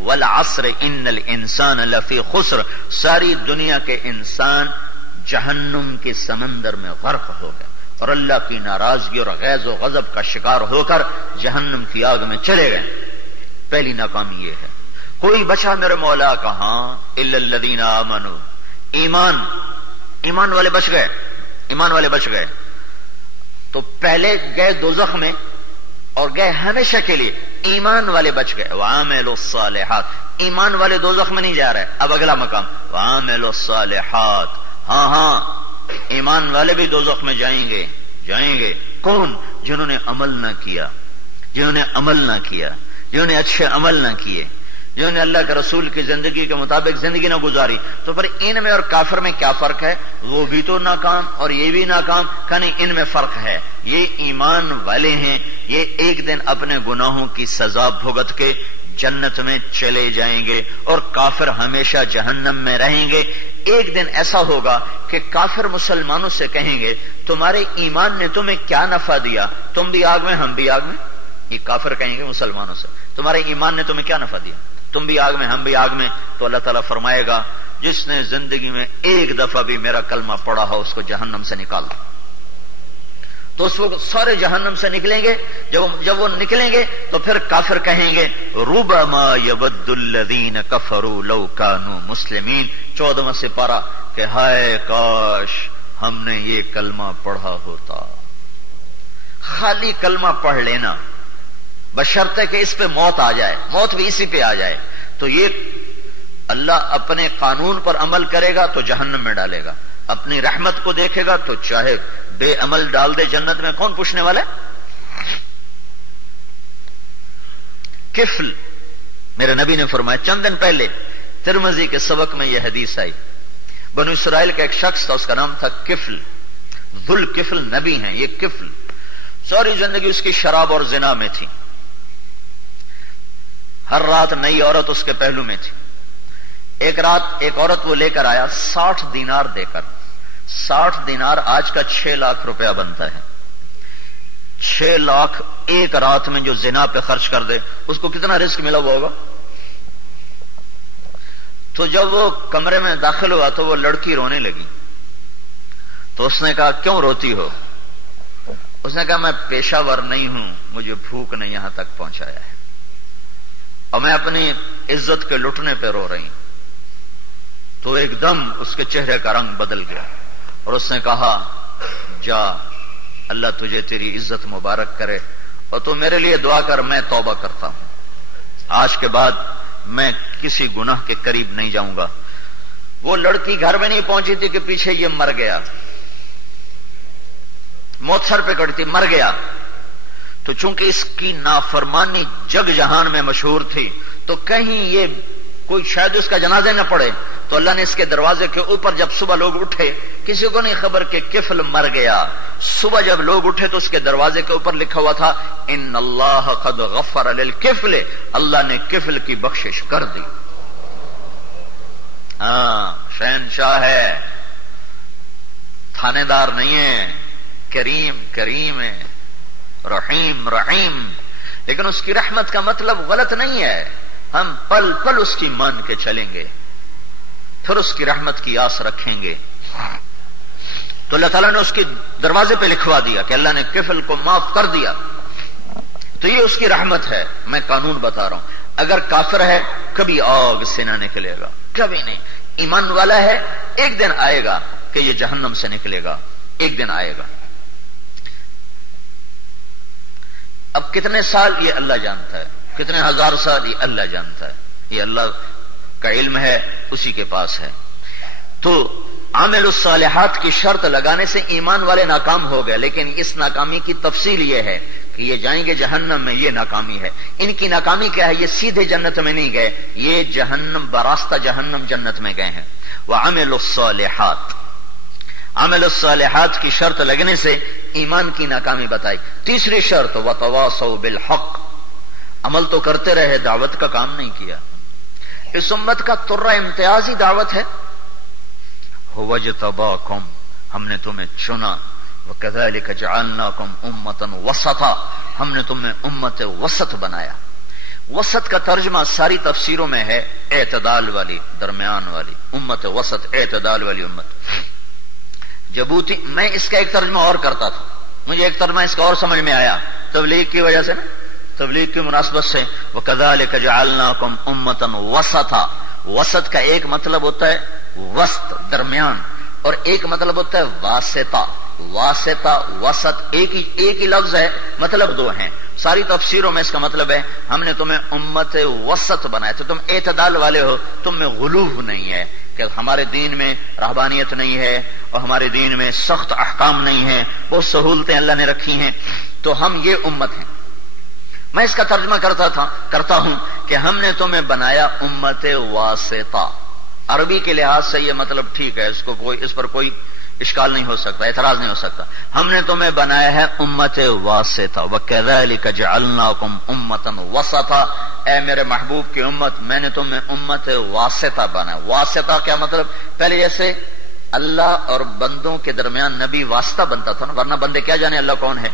والعصر ان الانسان لفی خسر، ساری دنیا کے انسان جہنم کے سمندر میں غرق ہو گئے اور اللہ کی ناراضگی اور غیظ و غضب کا شکار ہو کر جہنم کی آگ میں چلے گئے۔ پہلی ناکامی یہ ہے۔ کوئی بچا میرے مولا کہاں؟ الا الذین آمنوا، ایمان والے بچ گئے، ایمان والے بچ گئے۔ تو پہلے گئے دوزخ میں اور گئے ہمیشہ کے لیے، ایمان والے بچ گئے۔ وعملوا الصالحات، ایمان والے دوزخ میں نہیں جا رہے۔ اب اگلا مقام وعملوا الصالحات، ہاں ایمان والے بھی دوزخ میں جائیں گے۔ کون؟ جنہوں نے عمل نہ کیا، جنہوں نے اچھے عمل نہ کیے، جنہوں نے اللہ کے رسول کی زندگی کے مطابق زندگی نہ گزاری۔ تو پھر ان میں اور کافر میں کیا فرق ہے؟ وہ بھی تو ناکام اور یہ بھی ناکام، کہیں ان میں فرق ہے۔ یہ ایمان والے ہیں، یہ ایک دن اپنے گناہوں کی سزا بھگت کے جنت میں چلے جائیں گے اور کافر ہمیشہ جہنم میں رہیں گے۔ ایک دن ایسا ہوگا کہ کافر مسلمانوں سے کہیں گے تمہارے ایمان نے تمہیں کیا نفع دیا؟ تم بھی آگ میں، ہم بھی آگ میں۔ یہ کافر کہیں گے مسلمانوں سے تمہارے ایمان نے تمہیں کیا نفع دیا؟ تم بھی آگ میں، ہم بھی آگ میں۔ تو اللہ تعالیٰ فرمائے گا جس نے زندگی میں ایک دفعہ بھی میرا کلمہ پڑھا ہو اس کو جہنم سے نکال دو۔ تو اس وقت سارے جہنم سے نکلیں گے۔ جب وہ نکلیں گے تو پھر کافر کہیں گے ربما یود الذین کفروا لو کانوا مسلمین، 14واں سپارہ، کہ ہائے کاش ہم نے یہ کلمہ پڑھا ہوتا۔ خالی کلمہ پڑھ لینا بشرطے کہ اس پہ موت آ جائے، موت بھی اسی پہ آ جائے، تو یہ اللہ اپنے قانون پر عمل کرے گا تو جہنم میں ڈالے گا، اپنی رحمت کو دیکھے گا تو چاہے بے عمل ڈال دے جنت میں، کون پوچھنے والا ہے؟ کفل، میرے نبی نے فرمایا چند دن پہلے ترمذی کے سبق میں یہ حدیث آئی، بنو اسرائیل کا ایک شخص تھا، اس کا نام تھا کفل، ذل کفل نبی ہیں یہ کفل، ساری زندگی اس کی شراب اور زنا میں تھی، ہر رات نئی عورت اس کے پہلو میں تھی۔ ایک رات ایک عورت وہ لے کر آیا 60 دینار دے کر، 60 دینار آج کا 6 لاکھ روپیہ بنتا ہے، 6 لاکھ ایک رات میں جو زنا پہ خرچ کر دے اس کو کتنا رزق ملا ہوا ہوگا۔ تو جب وہ کمرے میں داخل ہوا تو وہ لڑکی رونے لگی، تو اس نے کہا کیوں روتی ہو؟ اس نے کہا میں پیشہ ور نہیں ہوں، مجھے بھوک نے یہاں تک پہنچایا ہے اور میں اپنی عزت کے لٹنے پہ رو رہی ہوں۔ تو ایک دم اس کے چہرے کا رنگ بدل گیا اور اس نے کہا جا، اللہ تجھے تیری عزت مبارک کرے اور تو میرے لیے دعا کر، میں توبہ کرتا ہوں، آج کے بعد میں کسی گناہ کے قریب نہیں جاؤں گا۔ وہ لڑکی گھر میں نہیں پہنچی تھی کہ پیچھے یہ مر گیا، موت سر پہ کڑی تھی، مر گیا۔ تو چونکہ اس کی نافرمانی جگ جہان میں مشہور تھی تو کہیں یہ کوئی شاید اس کا جنازہ نہ پڑے، تو اللہ نے اس کے دروازے کے اوپر جب صبح لوگ اٹھے، کسی کو نہیں خبر کہ کفل مر گیا، صبح جب لوگ اٹھے تو اس کے دروازے کے اوپر لکھا ہوا تھا ان اللہ قد غفر للکفل، اللہ نے کفل کی بخشش کر دی۔ ہاں، شہنشاہ ہے، تھانے دار نہیں ہے، کریم ہے، رحیم رحیم، لیکن اس کی رحمت کا مطلب غلط نہیں ہے، ہم پل پل اس کی مان کے چلیں گے، پھر اس کی رحمت کی آس رکھیں گے۔ تو اللہ تعالیٰ نے اس کے دروازے پہ لکھوا دیا کہ اللہ نے کفل کو معاف کر دیا، تو یہ اس کی رحمت ہے۔ میں قانون بتا رہا ہوں، اگر کافر ہے کبھی آگ سے نہ نکلے گا، کبھی نہیں۔ ایمان والا ہے ایک دن آئے گا کہ یہ جہنم سے نکلے گا، ایک دن آئے گا۔ اب کتنے سال یہ اللہ جانتا ہے، کتنے ہزار سال یہ اللہ جانتا ہے، یہ اللہ کا علم ہے، اسی کے پاس ہے۔ تو عامل الصالحات کی شرط لگانے سے ایمان والے ناکام ہو گئے، لیکن اس ناکامی کی تفصیل یہ ہے کہ یہ جائیں گے جہنم میں، یہ ناکامی ہے۔ ان کی ناکامی کیا ہے؟ یہ سیدھے جنت میں نہیں گئے، یہ جہنم براستہ جہنم جنت میں گئے ہیں۔ وعمل الصالحات، عمل الصالحات کی شرط لگنے سے ایمان کی ناکامی بتائی۔ تیسری شرط وتواصوا بالحق، عمل تو کرتے رہے، دعوت کا کام نہیں کیا۔ اس امت کا ترہ امتیازی دعوت ہے، وَاجْتَبَاكُمْ، ہم نے تمہیں چنا، وَكَذَلِكَ جَعَلْنَاكُمْ أُمَّةً وَسَطًا، ہم نے تمہیں امت وسط بنایا۔ وسط کا ترجمہ ساری تفسیروں میں ہے اعتدال والی، درمیان والی امت وسط، اعتدال والی امت۔ جبوتی، میں اس کا ایک ترجمہ اور کرتا تھا، مجھے ایک ترجمہ اس کا اور سمجھ میں آیا تبلیغ کی وجہ سے نا، تبلیغ کی مناسبت سے، وَكَذَلِكَ جَعَلْنَاكُمْ أُمَّةً وَسَطًا۔ وسط کا ایک مطلب ہوتا ہے وسط، درمیان، اور ایک مطلب ہوتا ہے واسطہ۔ واسطہ، وسط ایک ہی لفظ ہے، مطلب دو ہیں۔ ساری تفسیروں میں اس کا مطلب ہے ہم نے تمہیں امت وسط بنایا، تو تم اعتدال والے ہو، تم میں غلو نہیں ہے کہ ہمارے دین میں رہبانیت نہیں ہے اور ہمارے دین میں سخت احکام نہیں ہے، بہت سہولتیں اللہ نے رکھی ہیں، تو ہم یہ امت ہیں۔ میں اس کا ترجمہ کرتا ہوں کہ ہم نے تمہیں بنایا امت واسطہ۔ عربی کے لحاظ سے یہ مطلب ٹھیک ہے، اس پر کوئی اشکال نہیں ہو سکتا، اعتراض نہیں ہو سکتا۔ ہم نے تمہیں بنایا ہے امت واسطہ، وَكَذَلِكَ جَعَلْنَاكُمْ أُمَّةً وَسَطًا، اے میرے محبوب کی امت، میں نے تمہیں امت واسطہ بنایا۔ واسطہ کیا مطلب؟ پہلے جیسے اللہ اور بندوں کے درمیان نبی واسطہ بنتا تھا نا، ورنہ بندے کیا جانے اللہ کون ہے۔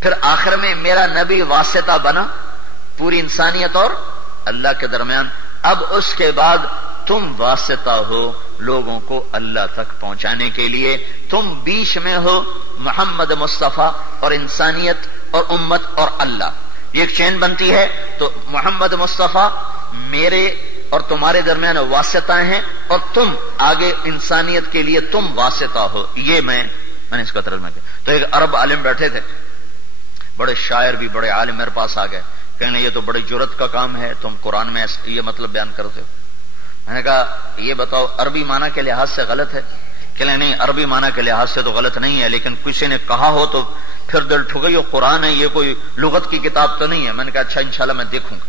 پھر آخر میں میرا نبی واسطہ بنا پوری انسانیت اور اللہ کے درمیان۔ اب اس کے بعد تم واسطہ ہو لوگوں کو اللہ تک پہنچانے کے لیے، تم بیچ میں ہو محمد مصطفیٰ اور انسانیت اور امت اور اللہ، یہ ایک چین بنتی ہے۔ تو محمد مصطفیٰ میرے اور تمہارے درمیان واسطہ ہیں، اور تم آگے انسانیت کے لیے تم واسطہ ہو۔ یہ میں نے اس کا ترجمہ کیا۔ تو ایک عرب عالم بیٹھے تھے، بڑے شاعر بھی، بڑے عالم میرے پاس آ گئے، کہنے یہ تو بڑی جرت کا کام ہے، تم قرآن میں یہ مطلب بیان کرتے ہو۔ میں نے کہا یہ بتاؤ عربی معنی کے لحاظ سے غلط ہے؟ کہ نہیں، عربی معنی کے لحاظ سے تو غلط نہیں ہے، لیکن کسی نے کہا ہو تو پھر دل ٹھکے، یہ قرآن ہے، یہ کوئی لغت کی کتاب تو نہیں ہے۔ میں نے کہا اچھا انشاءاللہ میں دیکھوں گا۔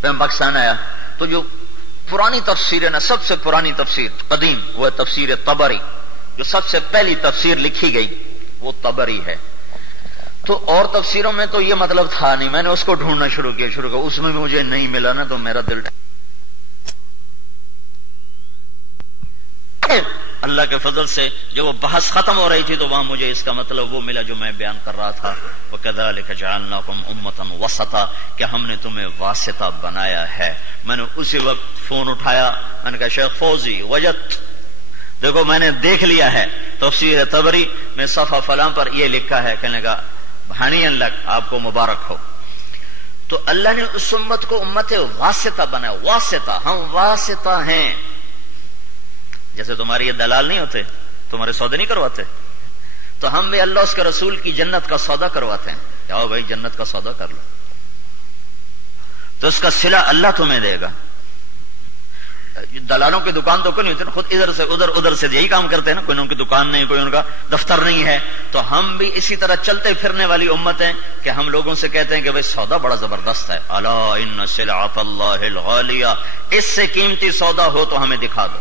پھر میں پاکستان آیا تو جو پرانی تفسیر ہے نا، سب سے پرانی تفسیر قدیم، وہ ہے تفسیر طبری، جو سب سے پہلی تفسیر لکھی گئی وہ طبری ہے۔ تو اور تفسیروں میں تو یہ مطلب تھا نہیں، میں نے اس کو ڈھونڈنا شروع کیا، اس میں مجھے نہیں ملا نا، تو میرا دل اللہ کے فضل سے جب وہ بحث ختم ہو رہی تھی تو وہاں مجھے اس کا مطلب وہ ملا جو میں بیان کر رہا تھا، وَكَذَلِكَ جَعَلْنَاكُمْ أُمَّةً وَسَطًا، کہ ہم نے تمہیں واسطہ بنایا ہے۔ میں نے اسی وقت فون اٹھایا، میں نے کہا شیخ فوزی وجد، دیکھو میں نے دیکھ لیا ہے تفسیر طبری میں صفحہ فلاں پر یہ لکھا ہے۔ کہنے کا ہنی لک، آپ کو مبارک ہو۔ تو اللہ نے اس امت کو امت واسطہ بنایا۔ واسطہ، ہم واسطہ ہیں۔ جیسے تمہارے یہ دلال نہیں ہوتے، تمہارے سودے نہیں کرواتے، تو ہم بھی اللہ اس کے رسول کی جنت کا سودا کرواتے ہیں۔ آؤ بھائی جنت کا سودا کر لو، تو اس کا صلہ اللہ تمہیں دے گا۔ دلالوں کی دکان تو کوئی نہیں ہوتی نا، خود ادھر سے ادھر سے یہی کام کرتے ہیں نا، کوئی ان کی دکان نہیں، کوئی ان کا دفتر نہیں ہے۔ تو ہم بھی اسی طرح چلتے پھرنے والی امت ہیں کہ ہم لوگوں سے کہتے ہیں کہ بھائی سودا بڑا زبردست ہے، الا ان سلعۃ اللہ الغالیہ، اس سے قیمتی سودا ہو تو ہمیں دکھا دو،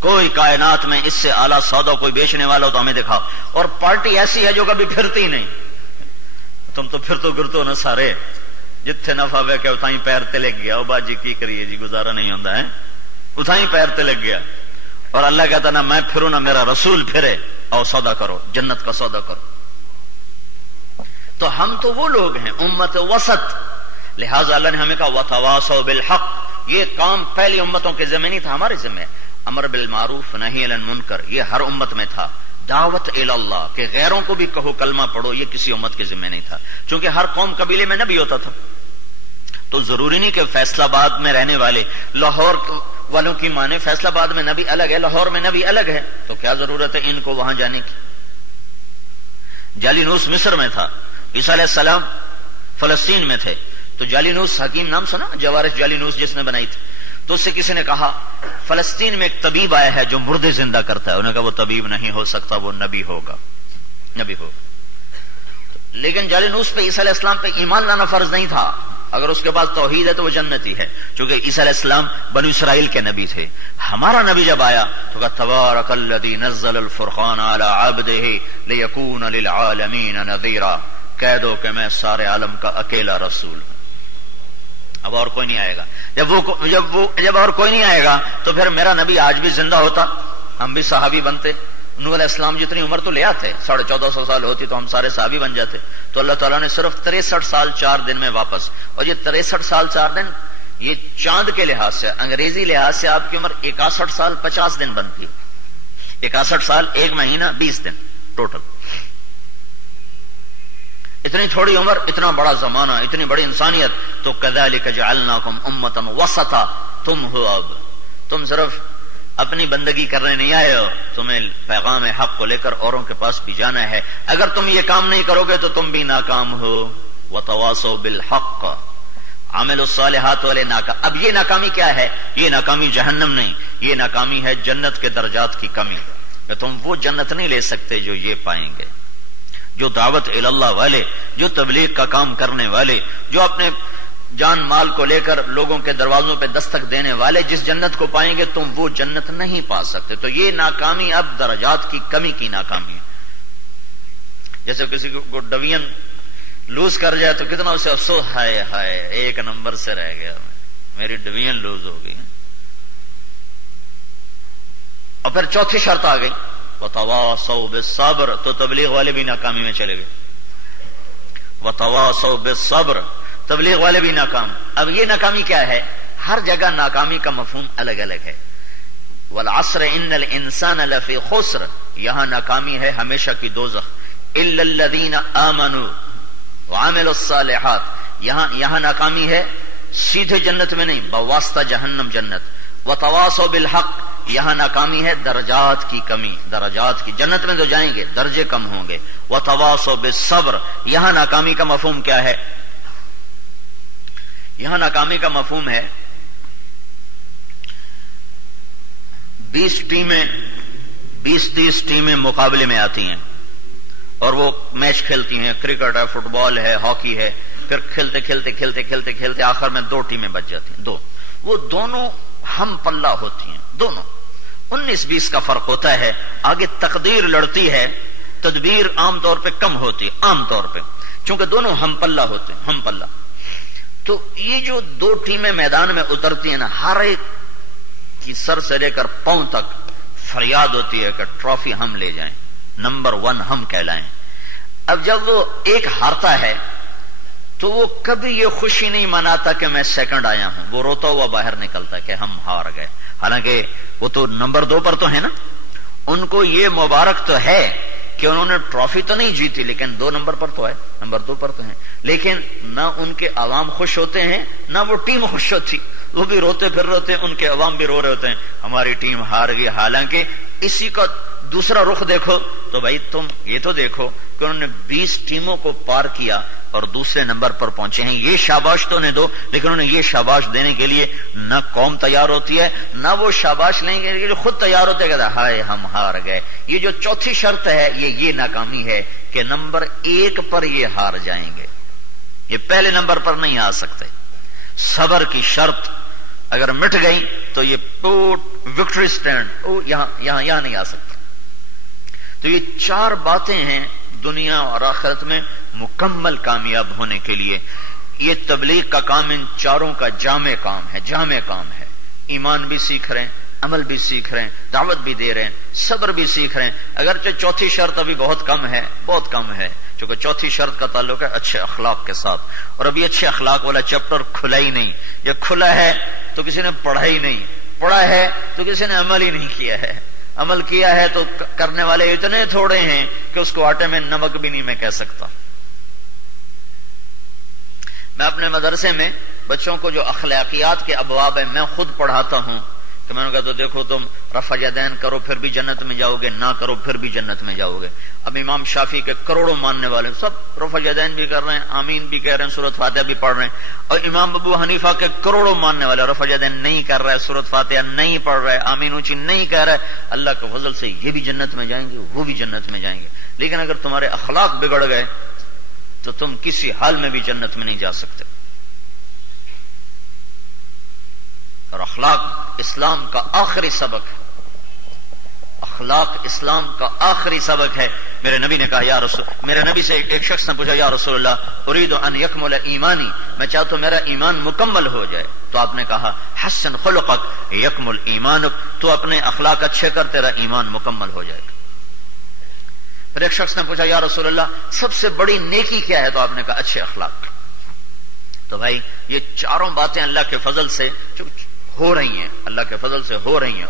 کوئی کائنات میں اس سے اعلیٰ سودا کوئی بیچنے والا ہو تو ہمیں دکھاؤ۔ اور پارٹی ایسی ہے جو کبھی پھرتی نہیں، تم تو پھر تو گرتو نا سارے، جتھے نفع وے کہ اتھائی پیر تے لگ گیا، او باجی کی کریے جی، گزارا نہیں ہوتا ہے، اتھائی پیر تے لگ گیا۔ اور اللہ کہتا نا میں پھروں نا میرا رسول پھرے، اور سودا کرو، جنت کا سودا کرو۔ تو ہم تو وہ لوگ ہیں امت وسط، لہذا اللہ نے ہمیں کہا وتواصوا بالحق، یہ کام پہلی امتوں کے ذمہ نہیں تھا، ہمارے ذمہ ہے۔ امر بالمعروف نہی عن المنکر، یہ ہر امت میں تھا۔ دعوت الی اللہ، کہ غیروں کو بھی کہو کلمہ پڑھو، یہ کسی امت کے ذمہ نہیں تھا، چونکہ ہر قوم قبیلے میں نبی ہوتا تھا۔ تو ضروری نہیں کہ فیصلہ آباد میں رہنے والے لاہور والوں کی مانے، فیصلہ آباد میں نبی الگ ہے، لاہور میں نبی الگ ہے، تو کیا ضرورت ہے ان کو وہاں جانے کی۔ جالینوس مصر میں تھا، عیسیٰ علیہ السلام فلسطین میں تھے، تو جالینوس حکیم نام سنا، جوارش جالینوس جس نے بنائی تھی، تو اس سے کسی نے کہا فلسطین میں ایک طبیب آیا ہے جو مردے زندہ کرتا ہے، انہوں نے کہا وہ طبیب نہیں ہو سکتا، وہ نبی ہوگا، نبی ہوگا۔ لیکن جالینوس پہ عیسیٰ علیہ السلام پہ ایمان لانا فرض نہیں تھا، اگر اس کے پاس توحید ہے تو وہ جنتی ہے، چونکہ عیسیٰ علیہ السلام بنو اسرائیل کے نبی تھے۔ ہمارا نبی جب آیا تو کہا تبارک الذی نزل الفرقان علی عبدہ لیکون للعالمین نذیرا، کہہ دو کہ میں سارے عالم کا اکیلا رسول ہوں، اب اور کوئی نہیں آئے گا۔ جب اور کوئی نہیں آئے گا تو پھر میرا نبی آج بھی زندہ ہوتا، ہم بھی صحابی بنتے۔ نوح علیہ السلام جتنی عمر تو لے آتے، 1450 سال ہوتی تو ہم سارے صحابی بن جاتے۔ تو اللہ تعالیٰ نے صرف 63 سال 4 دن میں واپس، اور یہ 63 سال 4 دن یہ چاند کے لحاظ سے، انگریزی لحاظ سے آپ کی عمر 61 سال 50 دن بنتی ہے۔ 61 سال 1 مہینہ 20 دن ٹوٹل۔ اتنی تھوڑی عمر، اتنا بڑا زمانہ، اتنی بڑی انسانیت۔ تو کذالک جعلناکم امۃ وسطا، تم ہو اب، تم صرف اپنی بندگی کرنے نہیں آئے ہو، تمہیں پیغام حق کو لے کر اوروں کے پاس بھی جانا ہے۔ اگر تم یہ کام نہیں کرو گے تو تم بھی ناکام ہو۔ وتواصوا بالحق، عامل الصالحات والے ناکام۔ اب یہ ناکامی کیا ہے؟ یہ ناکامی جہنم نہیں، یہ ناکامی ہے جنت کے درجات کی کمی، کہ تم وہ جنت نہیں لے سکتے جو یہ پائیں گے۔ جو دعوت اللہ والے، جو تبلیغ کا کام کرنے والے، جو اپنے جان مال کو لے کر لوگوں کے دروازوں پہ دستک دینے والے جس جنت کو پائیں گے تم وہ جنت نہیں پا سکتے۔ تو یہ ناکامی اب درجات کی کمی کی ناکامی ہے۔ جیسے کسی کو ڈویژن لوز کر جائے تو کتنا اسے افسوس، ہائے ہائے 1 نمبر سے رہ گیا، میری ڈویژن لوز ہو گئی۔ اور پھر چوتھی شرط آ گئی، وتواصوا بالصبر، تو تبلیغ والے بھی ناکامی میں چلے گئے۔ وتواصوا بالصبر، تبلیغ والے بھی ناکام۔ اب یہ ناکامی کیا ہے؟ ہر جگہ ناکامی کا مفہوم الگ الگ ہے۔ والعصر ان الانسان لفی خسر، یہاں ناکامی ہے ہمیشہ کی دوزخ۔ الا الذین آمنوا وعملوا الصالحات، یہاں ناکامی ہے سیدھے جنت میں نہیں، بواسطہ جہنم جنت۔ وتواصوا بالحق، یہاں ناکامی ہے درجات کی کمی، درجات کی، جنت میں تو جائیں گے درجے کم ہوں گے۔ وتواصوا بالصبر، یہاں ناکامی کا مفہوم کیا ہے؟ یہاں ناکامی کا مفہوم ہے 20-30 ٹیمیں مقابلے میں آتی ہیں اور وہ میچ کھیلتی ہیں، کرکٹ ہے، فٹ بال ہے، ہاکی ہے، پھر کھیلتے آخر میں 2 ٹیمیں بچ جاتی ہیں، 2، وہ دونوں ہم پلہ ہوتی ہیں، دونوں 19-20 کا فرق ہوتا ہے۔ آگے تقدیر لڑتی ہے، تدبیر عام طور پہ کم ہوتی ہے، عام طور پہ، چونکہ دونوں ہم پلہ ہوتے ہیں، ہم پلہ۔ تو یہ جو 2 ٹیمیں میدان میں اترتی ہیں نا، ہر ایک کی سر سے لے کر پاؤں تک فریاد ہوتی ہے کہ ٹرافی ہم لے جائیں، نمبر 1 ہم کہلائیں۔ اب جب وہ ایک ہارتا ہے تو وہ کبھی یہ خوشی نہیں مناتا کہ میں سیکنڈ آیا ہوں، وہ روتا ہوا باہر نکلتا کہ ہم ہار گئے، حالانکہ وہ تو نمبر 2 پر تو ہے نا۔ ان کو یہ مبارک تو ہے کہ انہوں نے ٹرافی تو نہیں جیتی، لیکن 2 نمبر پر تو ہے، نمبر 2 پر تو ہے۔ لیکن نہ ان کے عوام خوش ہوتے ہیں نہ وہ ٹیم خوش ہوتی، وہ بھی روتے پھر روتے، ان کے عوام بھی رو رہے ہوتے ہیں ہماری ٹیم ہار گئی۔ حالانکہ اسی کا دوسرا رخ دیکھو تو بھائی تم یہ تو دیکھو کہ انہوں نے 20 ٹیموں کو پار کیا اور دوسرے نمبر پر پہنچے ہیں۔ یہ شاباش تو انہیں دو، لیکن انہیں یہ شاباش دینے کے لیے نہ قوم تیار ہوتی ہے، نہ وہ شاباش لیں گے جو خود تیار ہوتے ہیں، کہتا ہائے ہم ہار گئے۔ یہ جو چوتھی شرط ہے یہ ناکامی ہے کہ نمبر 1 پر یہ ہار جائیں گے، یہ پہلے نمبر پر نہیں آ سکتے۔ صبر کی شرط اگر مٹ گئی تو یہ وکٹری سٹینڈ یہاں نہیں آ سکتا۔ تو یہ 4 باتیں ہیں دنیا اور آخرت میں مکمل کامیاب ہونے کے لیے۔ یہ تبلیغ کا کام ان 4 کا جامع کام ہے۔ ایمان بھی سیکھ رہے ہیں، عمل بھی سیکھ رہے ہیں، دعوت بھی دے رہے ہیں، صبر بھی سیکھ رہے ہیں۔ اگرچہ چوتھی شرط ابھی بہت کم ہے، چونکہ چوتھی شرط کا تعلق ہے اچھے اخلاق کے ساتھ، اور ابھی اچھے اخلاق والا چیپٹر کھلا ہی نہیں۔ یہ کھلا ہے تو کسی نے پڑھا ہی نہیں، پڑھا ہے تو کسی نے عمل ہی نہیں کیا ہے، عمل کیا ہے تو کرنے والے اتنے تھوڑے ہیں کہ اس کو آٹے میں نمک بھی نہیں میں کہہ سکتا۔ میں اپنے مدرسے میں بچوں کو جو اخلاقیات کے ابواب ہیں میں خود پڑھاتا ہوں، کہ میں نے کہا تو دیکھو تم رفع یدین کرو پھر بھی جنت میں جاؤ گے، نہ کرو پھر بھی جنت میں جاؤ گے۔ اب امام شافعی کے کروڑوں ماننے والے سب رفع یدین بھی کر رہے ہیں، آمین بھی کہہ رہے ہیں، سورۃ فاتحہ بھی پڑھ رہے ہیں، اور امام ابو حنیفہ کے کروڑوں ماننے والے رفع یدین نہیں کر رہے، سورۃ فاتحہ نہیں پڑھ رہے، آمین اونچی نہیں کہہ رہے۔ اللہ کے فضل سے یہ بھی جنت میں جائیں گے، وہ بھی جنت میں جائیں گے۔ لیکن اگر تمہارے اخلاق بگڑ گئے تو تم کسی حال میں بھی جنت میں نہیں جا سکتے۔ اور اخلاق اسلام کا آخری سبق ہے، اخلاق اسلام کا آخری سبق ہے۔ میرے نبی نے کہا میرے نبی سے ایک شخص نے پوچھا یا رسول اللہ اريد ان يكمل ایمانی، میں چاہتا ہوں میرا ایمان مکمل ہو جائے. تو آپ نے کہا حسن خلقک یکمل ایمانک، تو اپنے اخلاق اچھے کر تیرا ایمان مکمل ہو جائے گا. پھر ایک شخص نے پوچھا یا رسول اللہ سب سے بڑی نیکی کیا ہے؟ تو آپ نے کہا اچھے اخلاق. تو بھائی یہ چاروں باتیں اللہ کے فضل سے ہو رہی ہیں، اللہ کے فضل سے ہو رہی ہیں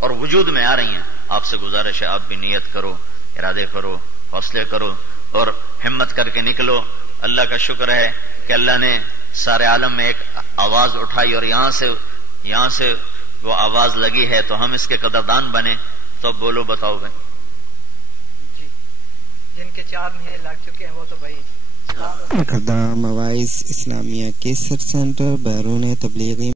اور وجود میں آ رہی ہیں. آپ سے گزارش ہے آپ بھی نیت کرو، ارادے کرو، حوصلے کرو اور ہمت کر کے نکلو. اللہ کا شکر ہے کہ اللہ نے سارے عالم میں ایک آواز اٹھائی اور یہاں سے وہ آواز لگی ہے تو ہم اس کے قدردان بنے. تو بولو بتاؤ بھائی. جن کے 4 مہینے لگ چکے ہیں وہ تو بھائی مواعظ اسلامیہ کیسٹ سینٹر بیرون تبلیغی